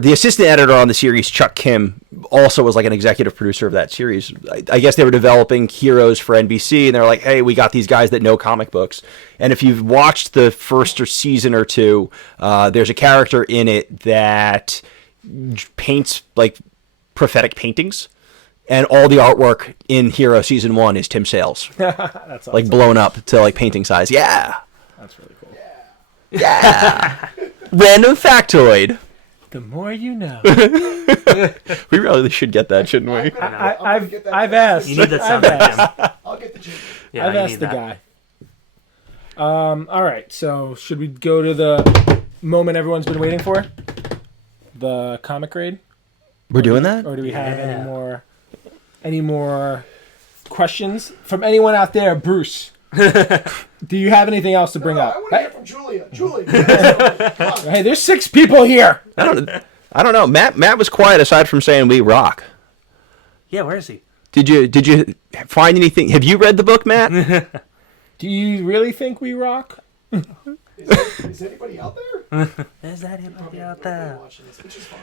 The assistant editor on the series, Chuck Kim, also was like an executive producer of that series. I guess they were developing Heroes for NBC, and they're like, hey, we got these guys that know comic books. And if you've watched the first season or two, there's a character in it that paints like prophetic paintings. And all the artwork in Hero Season 1 is Tim Sale's. That's awesome. Like blown up to like painting size. Yeah. That's really cool. Yeah. Random factoid. The more you know. We really should get that, shouldn't we? I've asked. You need that sound I've effect, asked. Jim. I'll get the jingle. Yeah, I've you asked need the that. guy. All right. So should we go to the moment everyone's been waiting for? The comic grade, We're doing that? or do we have Yeah. any more questions from anyone out there? Bruce, do you have anything else to bring No, up? I want to hear from Julia. Julie, come on. Hey, there's 6 people here. I don't know. Matt was quiet aside from saying we rock. Yeah, where is he? Did you find anything? Have you read the book, Matt? Do you really think we rock? Is anybody out there? Is that anybody out Nobody there? watching this, which is fine.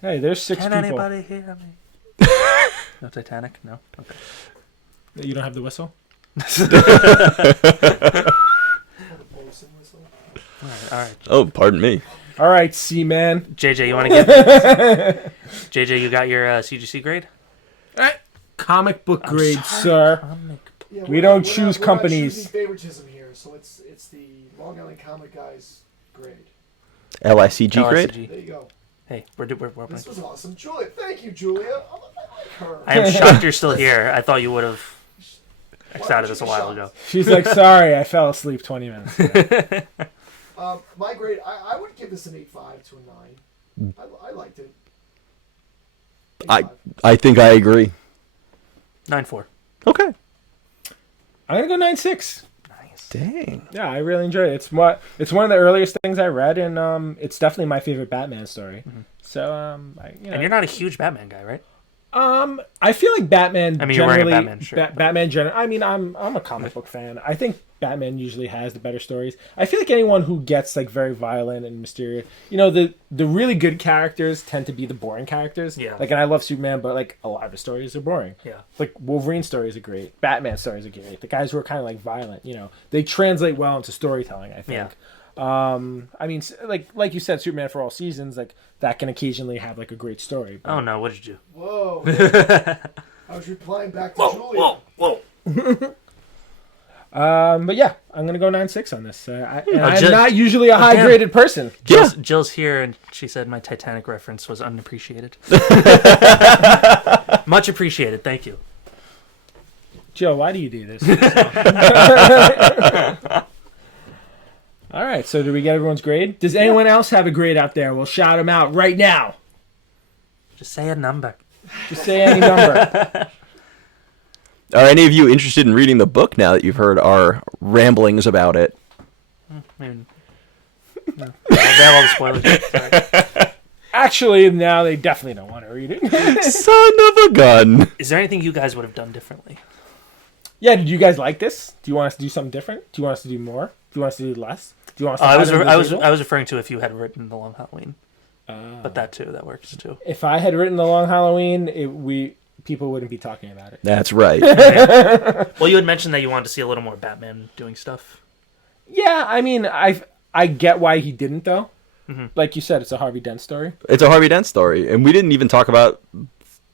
Hey, there's 6 Can people. anybody hear me? No Titanic? No? Okay. You don't have the whistle? All right. Oh, pardon me. All right, C-Man. JJ, you want to give... JJ, you got your CGC grade? Comic book grade, sir. Yeah, We don't choose companies. We're not choosing favoritism here, so it's the Long Island Comic Guys grade. LICG grade? LICG. There you go. Hey, we're This was awesome, Julia. Thank you, Julia. I like her. I am shocked you're still here. I thought you would have X out of this a while ago. She's like, sorry, I fell asleep 20 minutes ago. My grade, I would give this an 8.5 to a 9. I liked it. 8.5. I think I agree. 9.4. Okay. I'm going to go 9.6. Nice. Dang. Yeah, I really enjoyed it. It's one of the earliest things I read, and it's definitely my favorite Batman story. So, And you're not a huge Batman guy, right? I feel like Batman. I mean, you're wearing a generally, Batman shirt, but- Batman. I mean, I'm a comic book fan. I think Batman usually has the better stories. I feel like anyone who gets like very violent and mysterious, the really good characters tend to be the boring characters. Yeah. Like, and I love Superman, but like a lot of his stories are boring. Yeah. Like Wolverine stories are great. Batman stories are great. The guys who are kind of like violent, they translate well into storytelling, I think. I mean, like you said, Superman for All Seasons, like that can occasionally have like a great story. But... Oh, no. What did you do? Whoa. I was replying back to Julia. Whoa. But yeah, I'm gonna go 9.6 on this. I'm Jill- not usually a high graded person. Jill's here, and she said my Titanic reference was unappreciated. Much appreciated. Thank you. Jill, why do you do this? All right, so did we get everyone's grade? Does anyone else have a grade out there? We'll shout them out right now. Just say a number. Just say any number. Are any of you interested in reading the book now that you've heard our ramblings about it? I mean, no. They have all the spoilers. Sorry. Actually, now they definitely don't want to read it. Son of a gun. Is there anything you guys would have done differently? Yeah, did you guys like this? Do you want us to do something different? Do you want us to do more? Do you want us to do less? Do you want us to I add was an referring to if you had written The Long Halloween. But that too, that works too. If I had written The Long Halloween, people wouldn't be talking about it. That's right. Well, you had mentioned that you wanted to see a little more Batman doing stuff. Yeah, I mean, I get why he didn't though. Mm-hmm. Like you said, it's a Harvey Dent story. It's a Harvey Dent story, and we didn't even talk about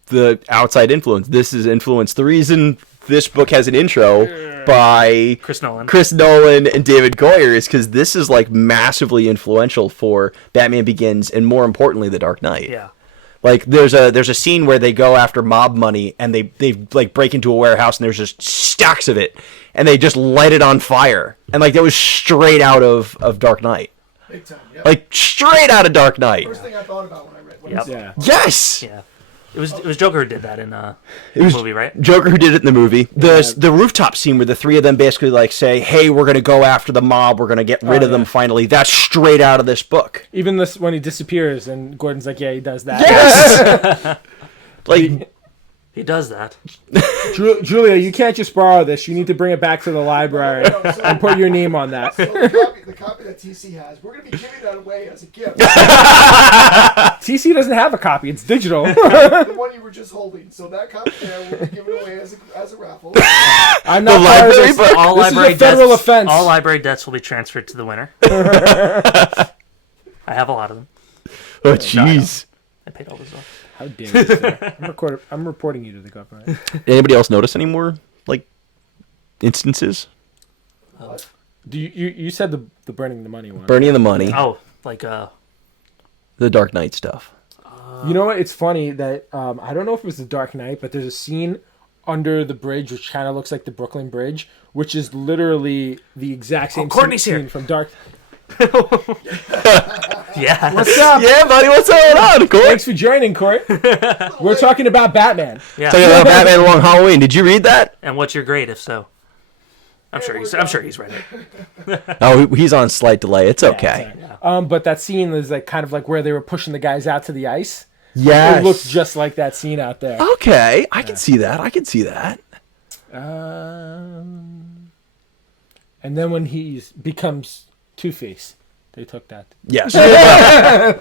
the outside influence. This is influence. The reason this book has an intro by Chris Nolan and David Goyer is because this is like massively influential for Batman Begins, and more importantly, The Dark Knight. Yeah. Like there's a scene where they go after mob money and they like break into a warehouse and there's just stacks of it and they just light it on fire, and like that was straight out of Dark Knight. Big time. Yep. Like straight out of Dark Knight. First thing I thought about when I read. Yep. Yeah. Yes. Yeah. It was Joker who did that in the was movie, right? Joker who did it in the movie. The rooftop scene where the three of them basically like say, "Hey, we're gonna go after the mob. We're gonna get rid of them finally." That's straight out of this book. Even this when he disappears and Gordon's like, yeah, he does that. Yes. Like He does that. Julia, you can't just borrow this. You need to bring it back to the library and put your name on that. So the copy that TC has, we're going to be giving that away as a gift. TC doesn't have a copy. It's digital. The one you were just holding. So that copy there will be given away as a raffle. I'm not The part of library this. book. All This library is a federal debts. offense. All library debts will be transferred to the winner. I have a lot of them. oh jeez. I paid all this off. How dare you, sir. I'm reporting you to the government. Anybody else notice any more like instances? Do you said the burning the money one? Burning the money. Oh, like The Dark Knight stuff. You know what? It's funny that I don't know if it was the Dark Knight, but there's a scene under the bridge which kind of looks like the Brooklyn Bridge, which is literally the exact same Courtney's scene here. from Dark. yeah. What's up? Yeah, buddy, what's going on, Court? Thanks for joining, Court. We're talking about Batman. Yeah. Talking about Batman Long Halloween. Did you read that? And what's your grade if so? I'm sure he's read it. Oh, he's on slight delay. It's okay. But that scene is like kind of like where they were pushing the guys out to the ice. Yes. It looks just like that scene out there. Okay, I can see that. I can see that. And then when he becomes Two-Face, they took that. Yes. I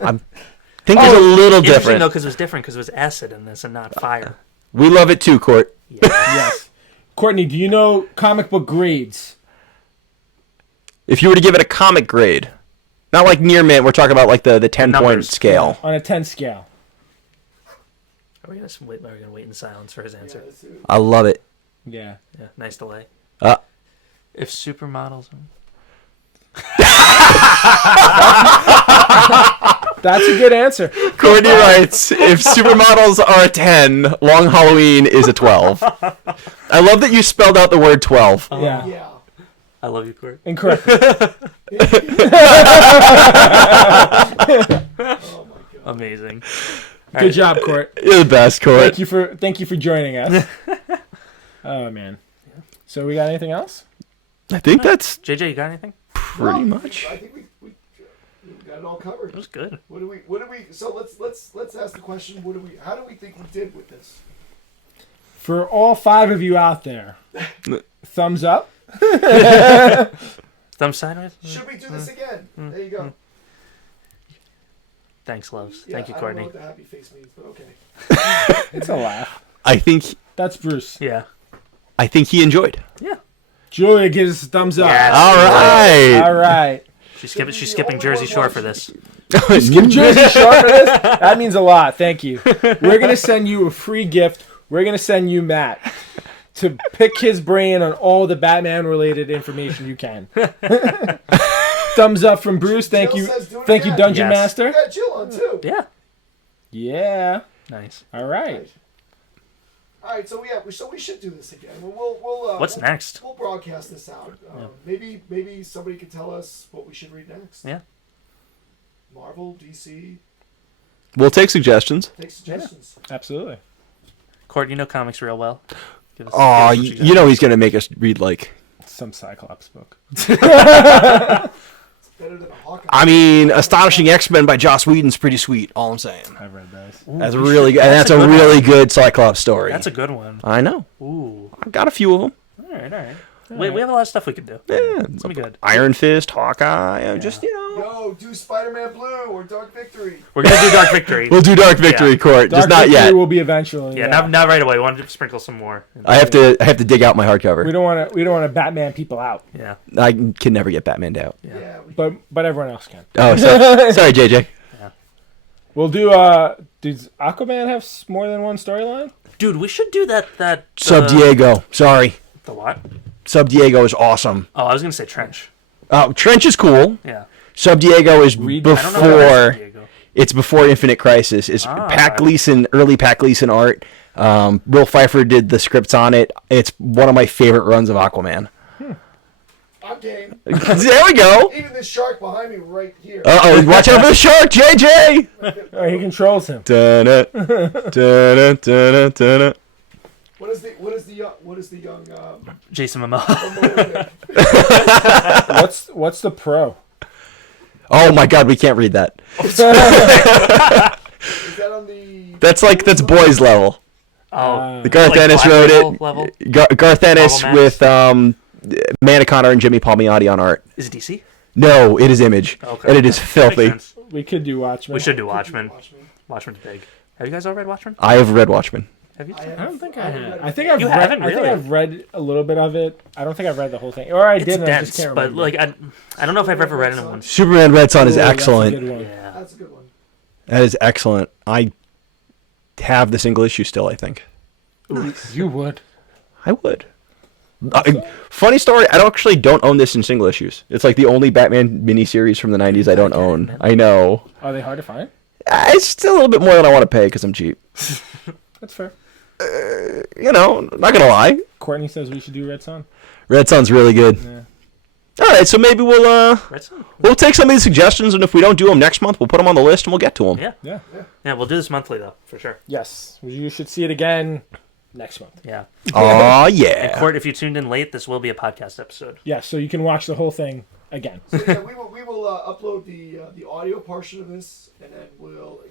think it's a little Interesting different. though, because it was different because it was acid in this and not fire. We love it too, Court. Yeah. Yes. Courtney, do you know comic book grades? If you were to give it a comic grade, not like near mint, we're talking about like the 10-point Numbers. scale. On a 10 scale. Are we gonna wait in silence for his answer? I love it. Yeah. Yeah. Nice delay. Uh, If supermodels. That's a good answer. Courtney writes, if supermodels are a 10, Long Halloween is a 12. I love that you spelled out the word 12. Yeah. Yeah. I love you, Court. Incorrect. Oh my god. Amazing. Good job, Court. You're the best, Court. Thank you for joining us. Oh man. So we got anything else? I think that's JJ, you got anything? pretty much. I think we got it all covered. It was good. What do we? So let's ask the question. How do we think we did with this? For all 5 of you out there, thumbs up. Thumb sideways? Should we do this again? There you go. Thanks, loves. Yeah, Thank you, I Courtney. don't know what the happy face means, but okay. It's a laugh. I think That's Bruce. Yeah. he enjoyed. Yeah. Julia gives us a thumbs up. Yes. All right. All right. She's skipping Jersey Shore for this. Skip Jersey Shore for this? That means a lot. Thank you. We're going to send you a free gift. We're going to send you Matt to pick his brain on all the Batman-related information you can. Thumbs up from Bruce. Thank Jill you. says do it Thank you, again. Dungeon Yes. Master. We got Jill on too. Yeah. Yeah. Nice. All right. All right, so we should do this again. We'll What's next? We'll broadcast this out. Maybe somebody can tell us what we should read next. Yeah. Marvel, DC, We'll take suggestions. take suggestions. Absolutely. Court, you know comics real well. Give us- Oh, give us what you know he's gonna make us read like. Some Cyclops book. Better than a Hawkeye. I mean, Astonishing X-Men by Joss Whedon's pretty sweet. All I'm saying. I've read those. That's really good. And that's a really good Cyclops story. That's a good one. I know. Ooh. I've got a few of them. All right. We have a lot of stuff we could do. Yeah. It's gonna be good. Iron Fist, Hawkeye. Just Yo, do Spider-Man Blue or Dark Victory. We're gonna do Dark Victory. We'll do Dark Victory, Yeah. Court. Dark Just not Victory yet. will be eventually. Yeah, not right away. We want to sprinkle some more. I have to dig out my hardcover. We don't want to Batman people out, Yeah. I can never get Batmaned out. Yeah. but everyone else can. Oh, sorry, JJ. We'll do. Does Aquaman have more than one storyline? Dude, we should do that. Sub Diego. Sorry. The what? Sub Diego is awesome. Oh, I was gonna say Trench. Trench is cool. Yeah. Sub Diego is I don't know about San before. Diego. It's before Infinite Crisis. It's Pat Gleason, early Pat Gleason art. Will Pfeiffer did the scripts on it. It's one of my favorite runs of Aquaman. I'm game. There we go. Even this shark behind me right here. Watch out for the shark, JJ. Oh, he controls him. Dun-dun, dun-dun, dun-dun, dun-dun. What is the young Jason Momoa. What's the pro? Oh my God, we can't read that. is that on the That's boys level. Oh, Garth like Ennis Black wrote Label it. level? Garth Ennis Marvel with Amanda Connor and Jimmy Palmiotti on art. Is it DC? No, it is Image, Okay. and it is filthy. Makes sense. We could do Watchmen. We should do Watchmen. Watchmen's big. Have you guys all read Watchmen? I have read Watchmen. Have you? I don't think I have. I think I've You read. haven't, I think really? I've read a little bit of it. I don't think I've read the whole thing, or I It's did. And I just dense, can't but remember. like I don't know if I've ever read it in one. Superman Red Son is Ooh, that's a excellent. good one. Yeah. That's a good one. That is excellent. I have the single issue still, I think. You would. I would. Funny story, I don't own this in single issues. It's like the only Batman miniseries from the 90s I don't own. I know. Are they hard to find? It's still a little bit more than I want to pay because I'm cheap. That's fair. Not gonna lie. Courtney says we should do Red Son. Red Son's really good. Yeah. All right, so maybe we'll Red Son? we'll take some of these suggestions, and if we don't do them next month, we'll put them on the list and we'll get to them. Yeah. Yeah. Yeah, we'll do this monthly though, for sure. Yes. You should see it again next month. Yeah. Oh yeah. Court, if you tuned in late, this will be a podcast episode. Yeah. So you can watch the whole thing again. So yeah, we will upload the audio portion of this, and then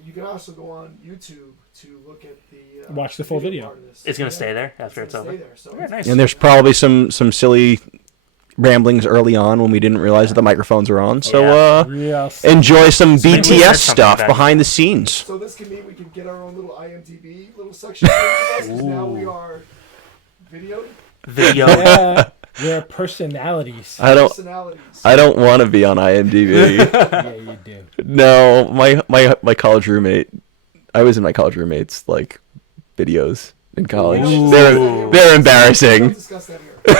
you can also go on YouTube to look at the Watch the full video. part of this. It's gonna Yeah. stay there after it's gonna over. stay there, so Okay, nice. And there's probably some silly ramblings early on when we didn't realize that the microphones were on. So Real enjoy some maybe we said BTS something stuff back. behind the scenes. So this can mean we can get our own little IMDb little section of us, 'cause now we are videoed. Video. Yeah. Their personalities. I don't Personalities. want to be on IMDb. Yeah, you do. No, my college roommate. I was in my college roommate's like videos in college. Ooh. They're Don't embarrassing. discuss that here.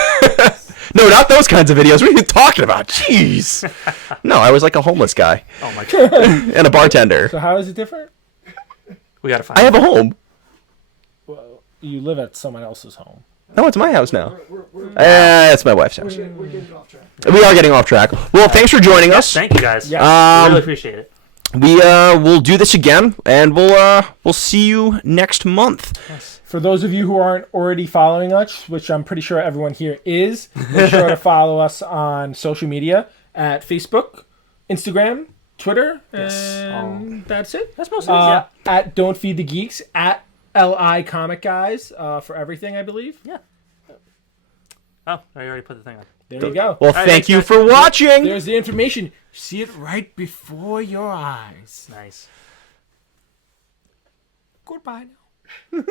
No, not those kinds of videos. What are you talking about? Jeez. No, I was like a homeless guy Oh my god. and a bartender. So how is it different? We gotta find I have a home. Well, you live at someone else's home. No, it's my house now. We're It's my wife's house. getting off track. We are getting off track. Well, thanks for joining us. Thank you guys. Yeah. Really appreciate it. We will do this again, and we'll see you next month. For those of you who aren't already following us, which I'm pretty sure everyone here is, make sure to follow us on social media at Facebook, Instagram, Twitter, Yes. and that's it. That's most of it. Yeah. At Don't Feed the Geeks, at LI Comic Guys for everything, I believe. Yeah. Oh, I already put the thing on. There you go. Well, right, thank thanks, you guys. for watching. There's the information. See it right before your eyes. Nice. Goodbye now.